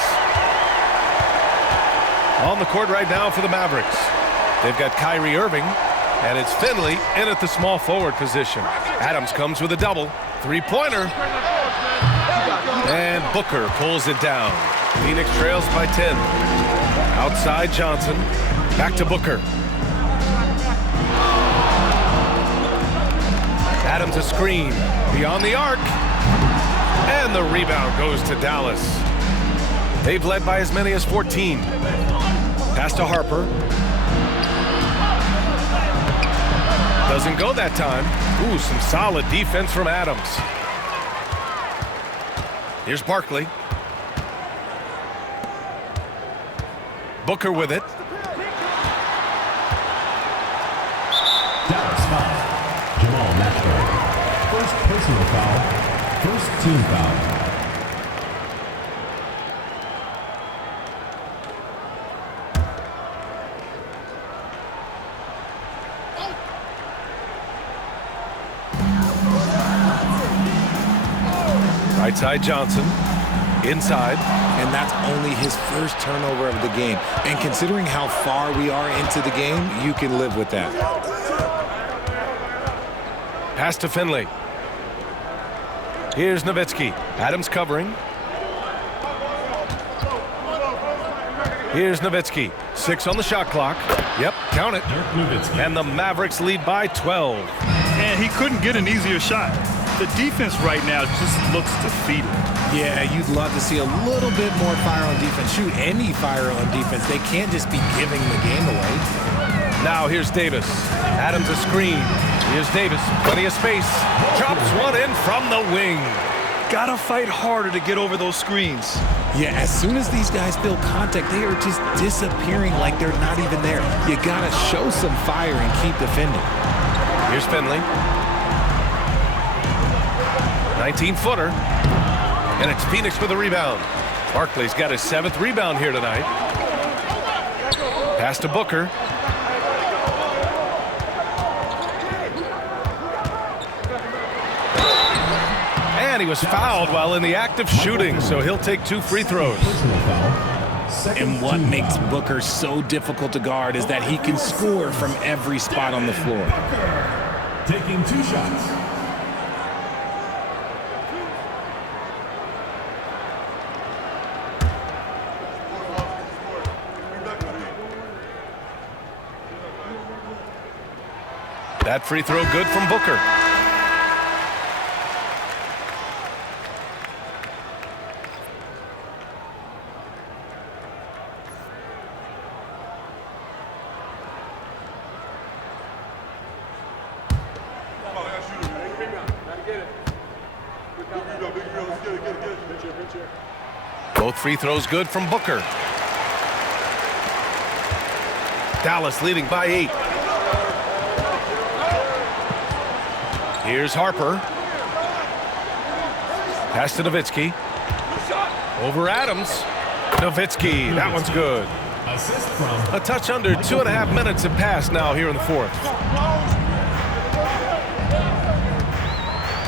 On the court right now for the Mavericks. They've got Kyrie Irving, and it's Finley in at the small forward position. Adams comes with a double. 3-pointer. And Booker pulls it down. Phoenix trails by 10. Outside Johnson. Back to Booker. Adams a screen. Beyond the arc. And the rebound goes to Dallas. They've led by as many as 14. Pass to Harper. Doesn't go that time. Ooh, some solid defense from Adams. Here's Barkley. Booker with it. Dallas foul. Jamal Mashburn. First personal foul. First team foul. Right side Johnson. Inside. And that's only his first turnover of the game. And considering how far we are into the game, you can live with that. Pass to Finley. Here's Nowitzki. Adams covering. Here's Nowitzki. 6 on the shot clock. Yep, count it. And the Mavericks lead by 12. And he couldn't get an easier shot. The defense right now just looks defeated. Yeah, you'd love to see a little bit more fire on defense. Shoot, any fire on defense. They can't just be giving the game away. Now here's Davis. Adams a screen. Here's Davis. Plenty of space. Drops one in from the wing. Gotta fight harder to get over those screens. Yeah, as soon as these guys feel contact, they are just disappearing like they're not even there. You gotta show some fire and keep defending. Here's Finley. 19-footer. And it's Phoenix with a rebound. Barkley's got his 7th rebound here tonight. Pass to Booker. And he was fouled while in the act of shooting, so he'll take 2 free throws. And what makes Booker so difficult to guard is that he can score from every spot on the floor. Taking 2 shots. That free throw good from Booker. Both free throws good from Booker. Dallas leading by 8. Here's Harper. Pass to Nowitzki. Over Adams. Nowitzki, that one's good. A touch under 2.5 minutes have passed now here in the 4th.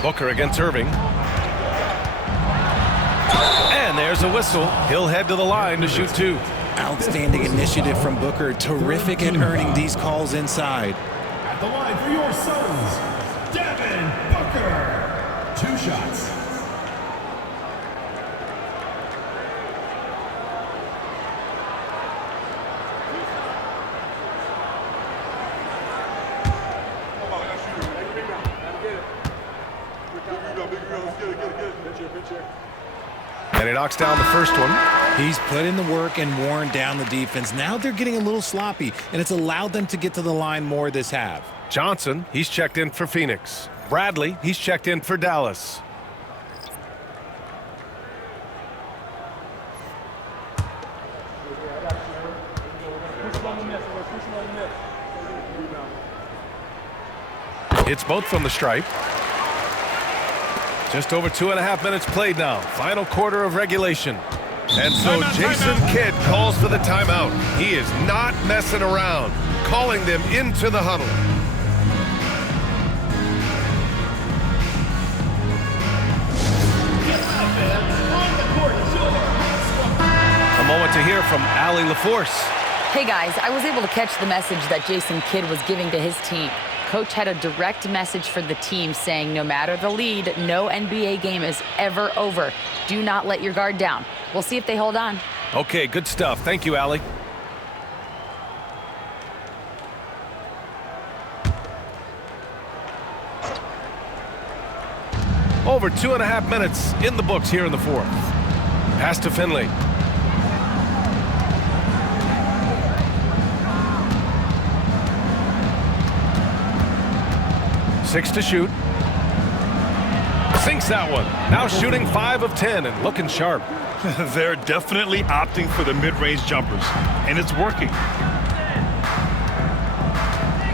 Booker against Irving. And there's a whistle. He'll head to the line to shoot 2. Outstanding initiative from Booker. Terrific at earning these calls inside. At the line for your Suns, Booker. 2 shots. And he knocks down the first one. He's put in the work and worn down the defense. Now they're getting a little sloppy, and it's allowed them to get to the line more this half. Johnson, he's checked in for Phoenix. Bradley, he's checked in for Dallas. It's both from the stripe. Just over 2.5 minutes played now. Final quarter of regulation. And so Jason Kidd calls for the timeout. He is not messing around, calling them into the huddle. A moment to hear from Allie LaForce. Hey guys, I was able to catch the message that Jason Kidd was giving to his team. Coach had a direct message for the team saying no matter the lead, no NBA game is ever over. Do not let your guard down. We'll see if they hold on. Okay, good stuff. Thank you, Allie. Over 2.5 minutes in the books here in the fourth. Pass to Finley. Six to shoot. Sinks that one. Now shooting 5 of 10 and looking sharp. They're definitely opting for the mid-range jumpers, and it's working.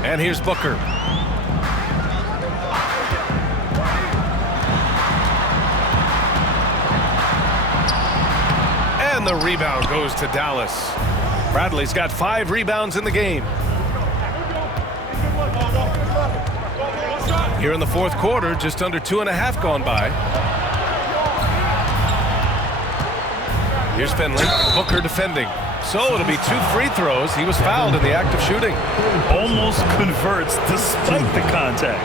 And here's Booker. And the rebound goes to Dallas. Bradley's got 5 rebounds in the game. Here in the fourth quarter, just under 2.5 gone by. Here's Finley. Booker defending. So it'll be 2 free throws. He was fouled in the act of shooting. Almost converts despite the contact.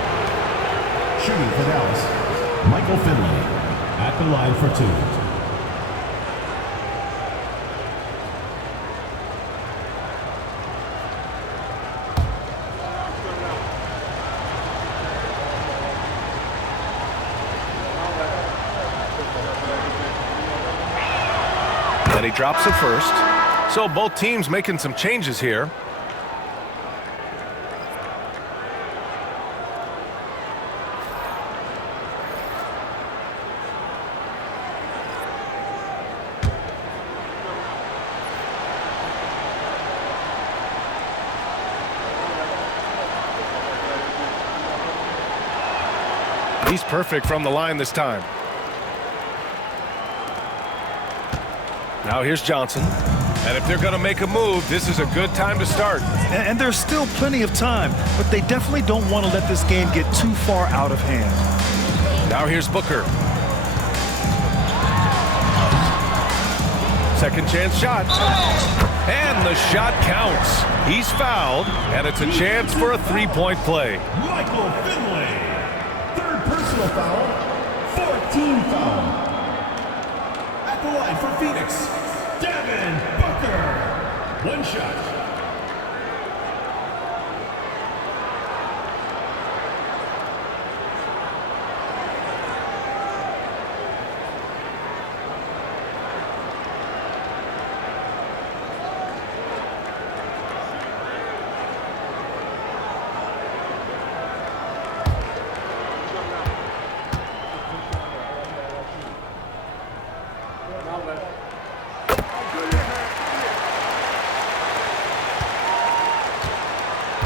Shooting for Dallas, Michael Finley at the line for 2. And he drops it first. So both teams making some changes here. He's perfect from the line this time. Now here's Johnson. And if they're going to make a move, this is a good time to start. And there's still plenty of time, but they definitely don't want to let this game get too far out of hand. Now here's Booker. Second chance shot. And the shot counts. He's fouled, and it's a chance for a 3-point play. Michael Finley, third personal foul, 14 foul. At the line for Phoenix, Devin Booker. One shot.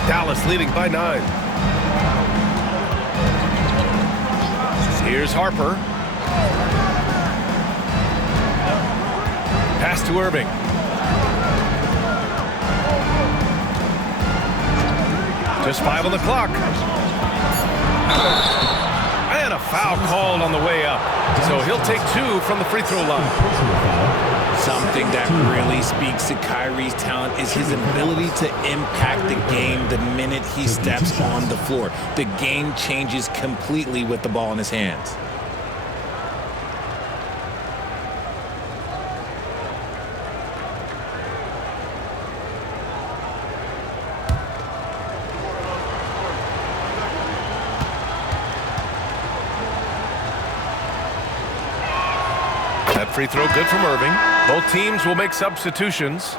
Dallas leading by 9. Here's Harper. Pass to Irving. Just 5 on the clock. And a foul called on the way up. So he'll take 2 from the free throw line. Something that really speaks to Kyrie's talent is his ability to impact the game the minute he steps on the floor. The game changes completely with the ball in his hands. That free throw good from Irving. Both teams will make substitutions.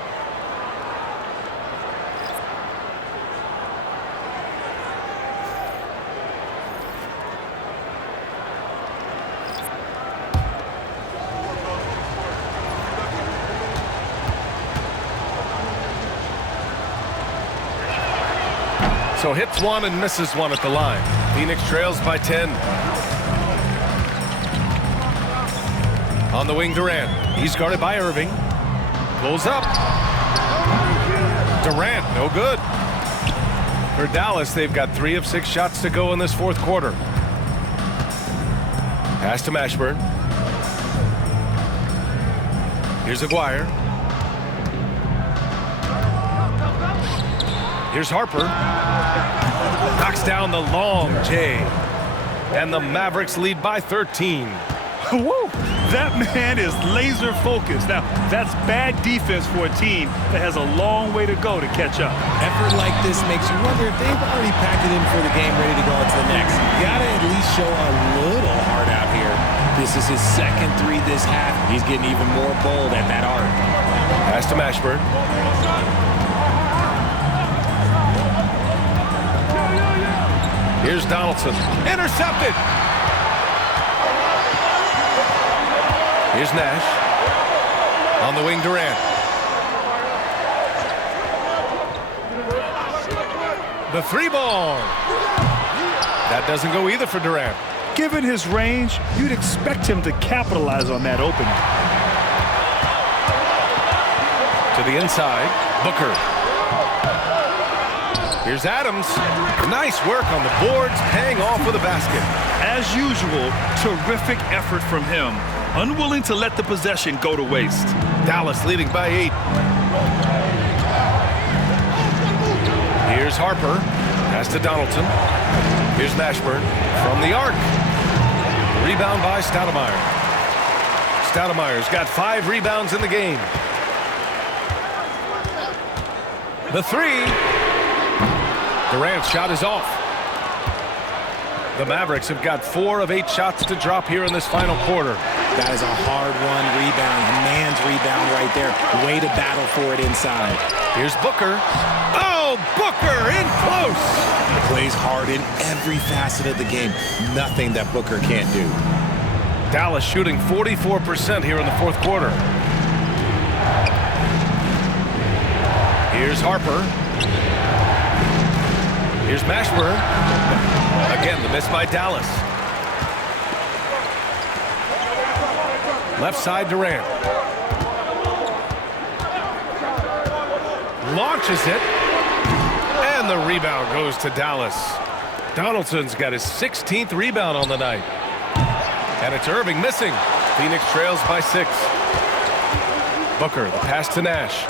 So hits 1 and misses 1 at the line. Phoenix trails by 10. On the wing, Durant. He's guarded by Irving. Pulls up. Durant, no good. For Dallas, they've got 3 of 6 shots to go in this fourth quarter. Pass to Mashburn. Here's Aguirre. Here's Harper. Knocks down the long J. And the Mavericks lead by 13. Woo! That man is laser focused. Now, that's bad defense for a team that has a long way to go to catch up. Effort like this makes you wonder if they've already packed it in for the game, ready to go into the next. You gotta at least show a little heart out here. This is his second three this half. He's getting even more bold at that arc. Pass to Mashburn. Here's Donaldson. Intercepted! Here's Nash. On the wing, Durant. The three ball. That doesn't go either for Durant. Given his range, you'd expect him to capitalize on that opening. To the inside, Booker. Here's Adams. Nice work on the boards, paying off with a basket. As usual, terrific effort from him. Unwilling to let the possession go to waste. Dallas leading by 8. Here's Harper. Pass to Donaldson. Here's Mashburn from the arc. Rebound by Stoudemire. Stoudemire's got 5 rebounds in the game. The three. Durant's shot is off. The Mavericks have got 4 of 8 shots to drop here in this final quarter. That is a hard-won rebound, a man's rebound right there. Way to battle for it inside. Here's Booker. Oh, Booker in close. Plays hard in every facet of the game. Nothing that Booker can't do. Dallas shooting 44% here in the fourth quarter. Here's Harper. Here's Mashburn. Again, the miss by Dallas. Left side, Durant. Launches it. And the rebound goes to Dallas. Donaldson's got his 16th rebound on the night. And it's Irving missing. Phoenix trails by 6. Booker, the pass to Nash.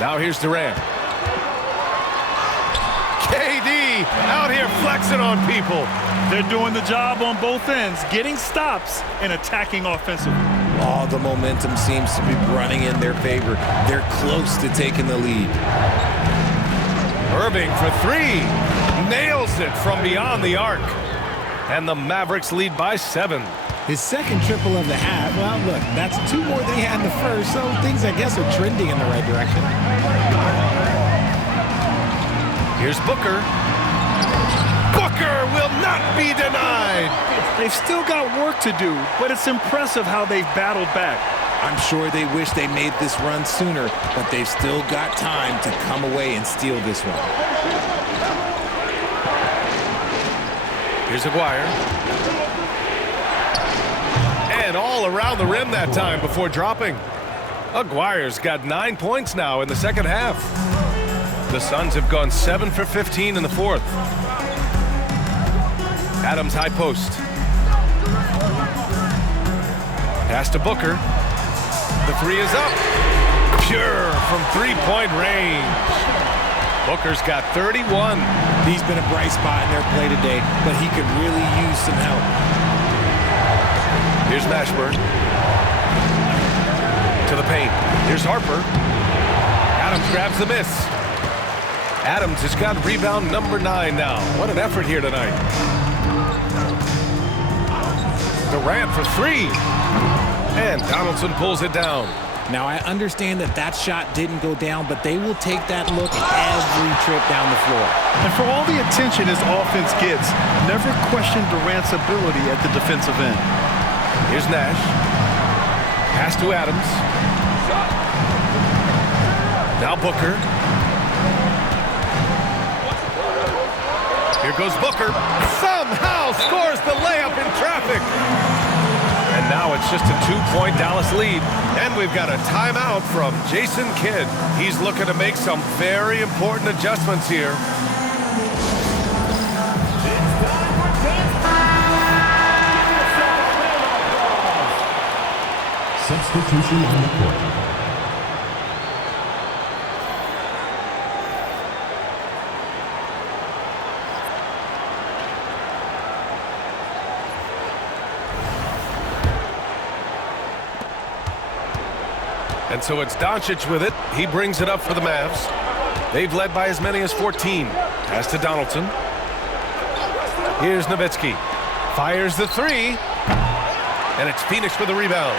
Now here's Durant. KD out here flexing on people. They're doing the job on both ends, getting stops and attacking offensively. All the momentum seems to be running in their favor. They're close to taking the lead. Irving for 3. Nails it from beyond the arc. And the Mavericks lead by 7. His second triple of the half. Well, look, that's 2 more than he had in the first, so things, I guess, are trending in the right direction. Here's Booker. Booker will not be denied. They've still got work to do, but it's impressive how they've battled back. I'm sure they wish they made this run sooner, but they've still got time to come away and steal this one. Here's Aguirre. And all around the rim that time before dropping. Aguirre's got 9 points now in the second half. The Suns have gone 7 for 15 in the fourth. Adams high post. Pass to Booker. The three is up. Pure from three-point range. Booker's got 31. He's been a bright spot in their play today, but he could really use some help. Here's Mashburn. To the paint. Here's Harper. Adams grabs the miss. Adams has got rebound number 9 now. What an effort here tonight. Durant for 3. And Donaldson pulls it down. Now, I understand that that shot didn't go down, but they will take that look every trip down the floor. And for all the attention his offense gets, never question Durant's ability at the defensive end. Here's Nash. Pass to Adams. Now Booker. Here goes Booker. Somehow scores the layup in traffic. And now it's just a 2-point Dallas lead. And we've got a timeout from Jason Kidd. He's looking to make some very important adjustments here. Substitution on the court. And so it's Doncic with it. He brings it up for the Mavs. They've led by as many as 14. Pass to Donaldson. Here's Nowitzki. Fires the three. And it's Phoenix with the rebound.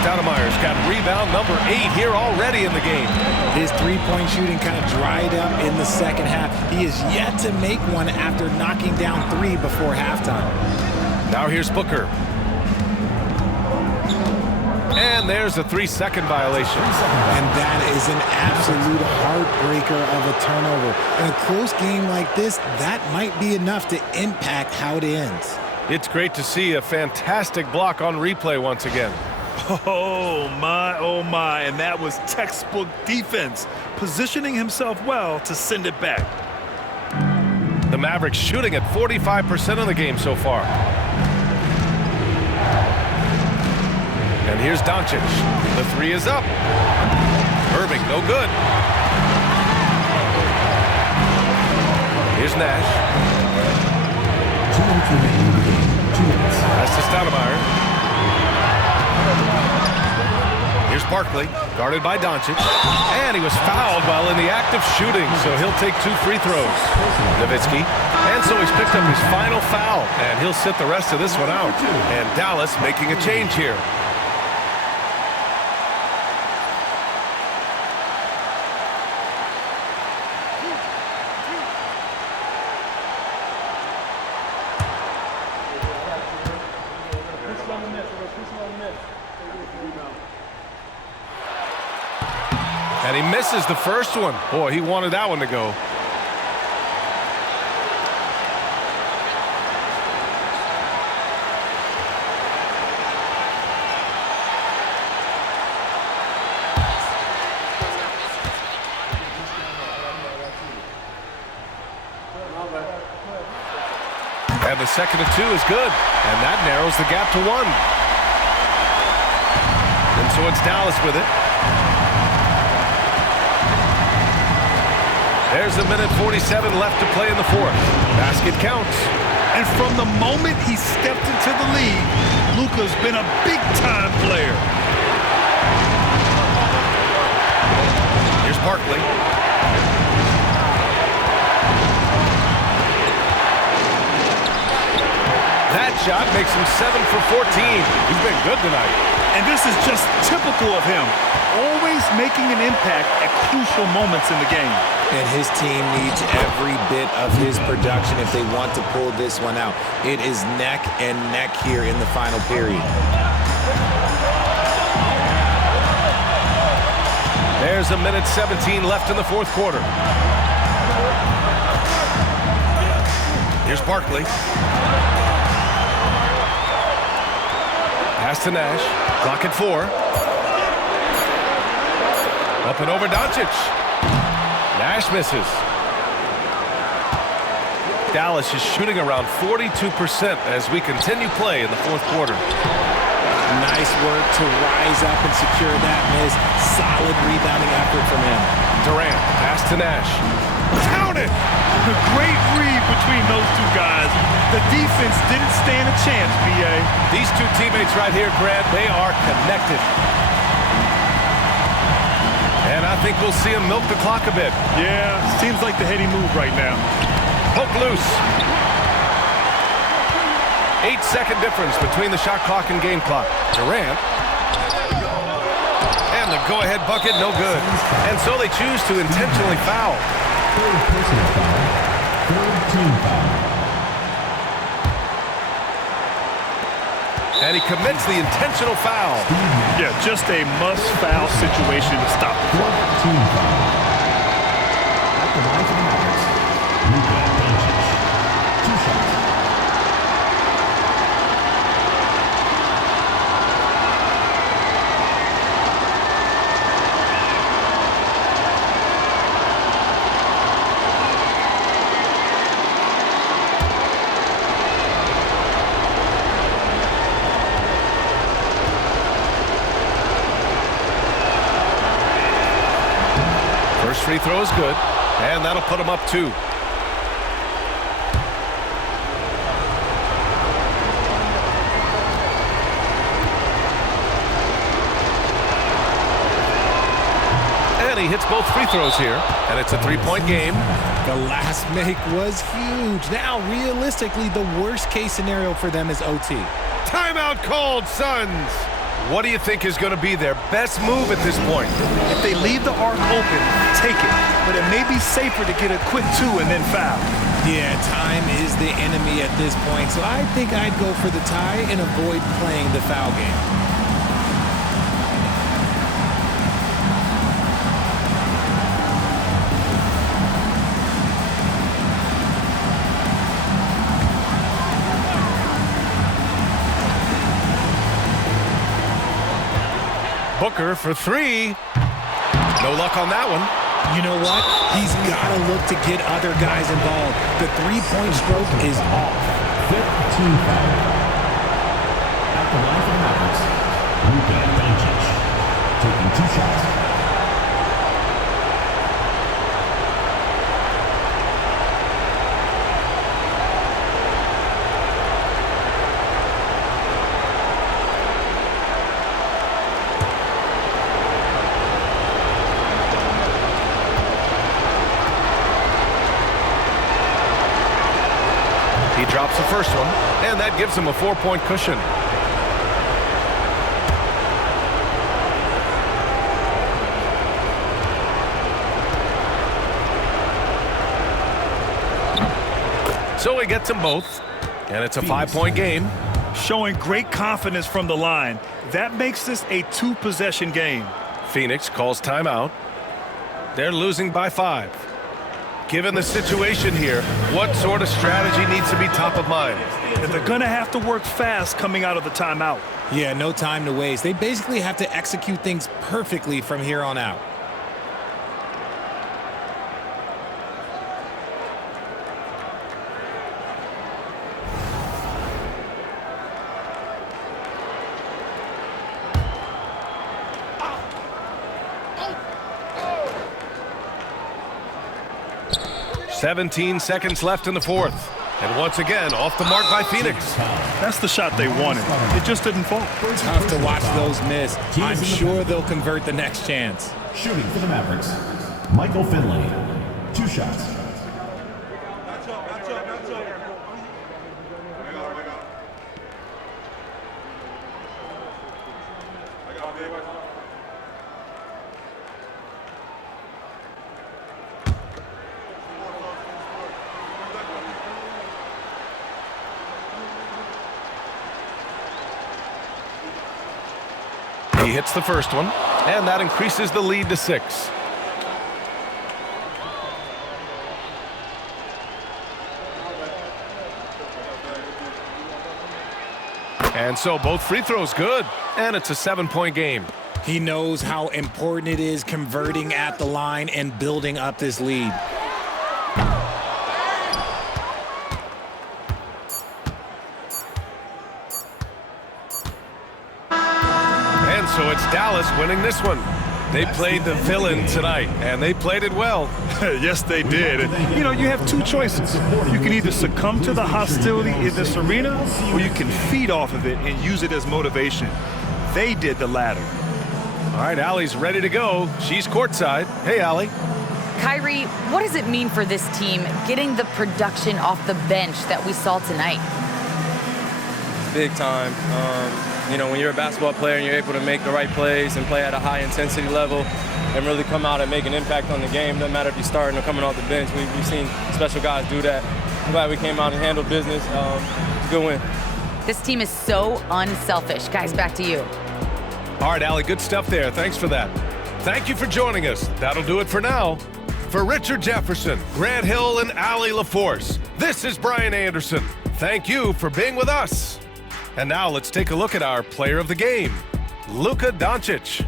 Stoudemire's got rebound number 8 here already in the game. His three-point shooting kind of dried up in the second half. He is yet to make one after knocking down 3 before halftime. Now here's Booker. And there's a 3-second violation. And that is an absolute heartbreaker of a turnover. In a close game like this, that might be enough to impact how it ends. It's great to see a fantastic block on replay once again. Oh my, and that was textbook defense, positioning himself well to send it back. The Mavericks shooting at 45% of the game so far. And here's Doncic. The 3 is up. Irving, no good. Here's Nash. Pass to Stoudemire. Here's Barkley, guarded by Doncic. And he was fouled while in the act of shooting, so he'll take 2 free throws. Nowitzki. And so he's picked up his final foul, and he'll sit the rest of this one out. And Dallas making a change here. And he misses the first one. Boy, he wanted that one to go. And the second of 2 is good. And that narrows the gap to 1. And so it's Dallas with it. There's a minute 47 left to play in the 4th. Basket counts. And from the moment he stepped into the league, Luka's been a big-time player. Here's Barkley. That shot makes him 7 for 14. He's been good tonight. And this is just typical of him, always making an impact at crucial moments in the game. And his team needs every bit of his production if they want to pull this one out. It is neck and neck here in the final period. There's a minute 17 left in the 4th quarter. Here's Barkley. Pass to Nash. Clock at 4. Up and over Doncic. Nash misses. Dallas is shooting around 42% as we continue play in the 4th quarter. Nice work to rise up and secure that miss. Solid rebounding effort from him. Durant, pass to Nash. Count it! A great read between those 2 guys. The defense didn't stand a chance, B.A. These 2 teammates right here, Grant, they are connected. And I think we'll see him milk the clock a bit. Yeah, seems like the heady move right now. Poke loose. 8-second difference between the shot clock and game clock. Durant. And the go-ahead bucket, no good. And so they choose to intentionally foul. Third personal foul. Third team foul. And he commits the intentional foul. Yeah, just a must-foul situation to stop the clock. Fourth team foul. At the line for the Mavericks, Luka Doncic. 2 shots. First free throw is good, and that'll put him up 2. And he hits both free throws here, and it's a three-point game. The last make was huge. Now, realistically, the worst-case scenario for them is OT. Timeout called, Suns. What do you think is going to be their best move at this point? If they leave the arc open, take it. But it may be safer to get a quick 2 and then foul. Yeah, time is the enemy at this point, so I think I'd go for the tie and avoid playing the foul game. Booker for three. No luck on that one. You know what? He's got to look to get other guys involved. The three-point stroke is off. Fifth team foul. At the line for the Mavericks, Luka Doncic, taking 2 shots. He drops the first one, and that gives him a 4-point cushion. So he gets them both, and it's a 5-point game. Showing great confidence from the line. That makes this a 2-possession game. Phoenix calls timeout. They're losing by 5. Given the situation here, what sort of strategy needs to be top of mind? They're going to have to work fast coming out of the timeout. Yeah, no time to waste. They basically have to execute things perfectly from here on out. "17 seconds left in the fourth. And once again, off the mark by Phoenix. That's the shot they wanted. It just didn't fall. Tough to watch those miss. I'm sure they'll convert the next chance. Shooting for the Mavericks, Michael Finley, 2 shots. He hits the first one, and that increases the lead to 6. And so both free throws good, and it's a 7-point game. He knows how important it is converting at the line and building up this lead. So it's Dallas winning this one. They played the villain tonight, and they played it well. Yes, they did. You know, you have 2 choices. You can either succumb to the hostility in this arena, or you can feed off of it and use it as motivation. They did the latter. All right, Allie's ready to go. She's courtside. Hey, Allie. Kyrie, what does it mean for this team getting the production off the bench that we saw tonight? Big time. You know, when you're a basketball player and you're able to make the right plays and play at a high intensity level and really come out and make an impact on the game, doesn't matter if you're starting or coming off the bench. We've seen special guys do that. I'm glad we came out and handled business. It's a good win. This team is so unselfish. Guys, back to you. All right, Allie, good stuff there. Thanks for that. Thank you for joining us. That'll do it for now. For Richard Jefferson, Grant Hill, and Allie LaForce, this is Brian Anderson. Thank you for being with us. And now let's take a look at our player of the game, Luka Doncic.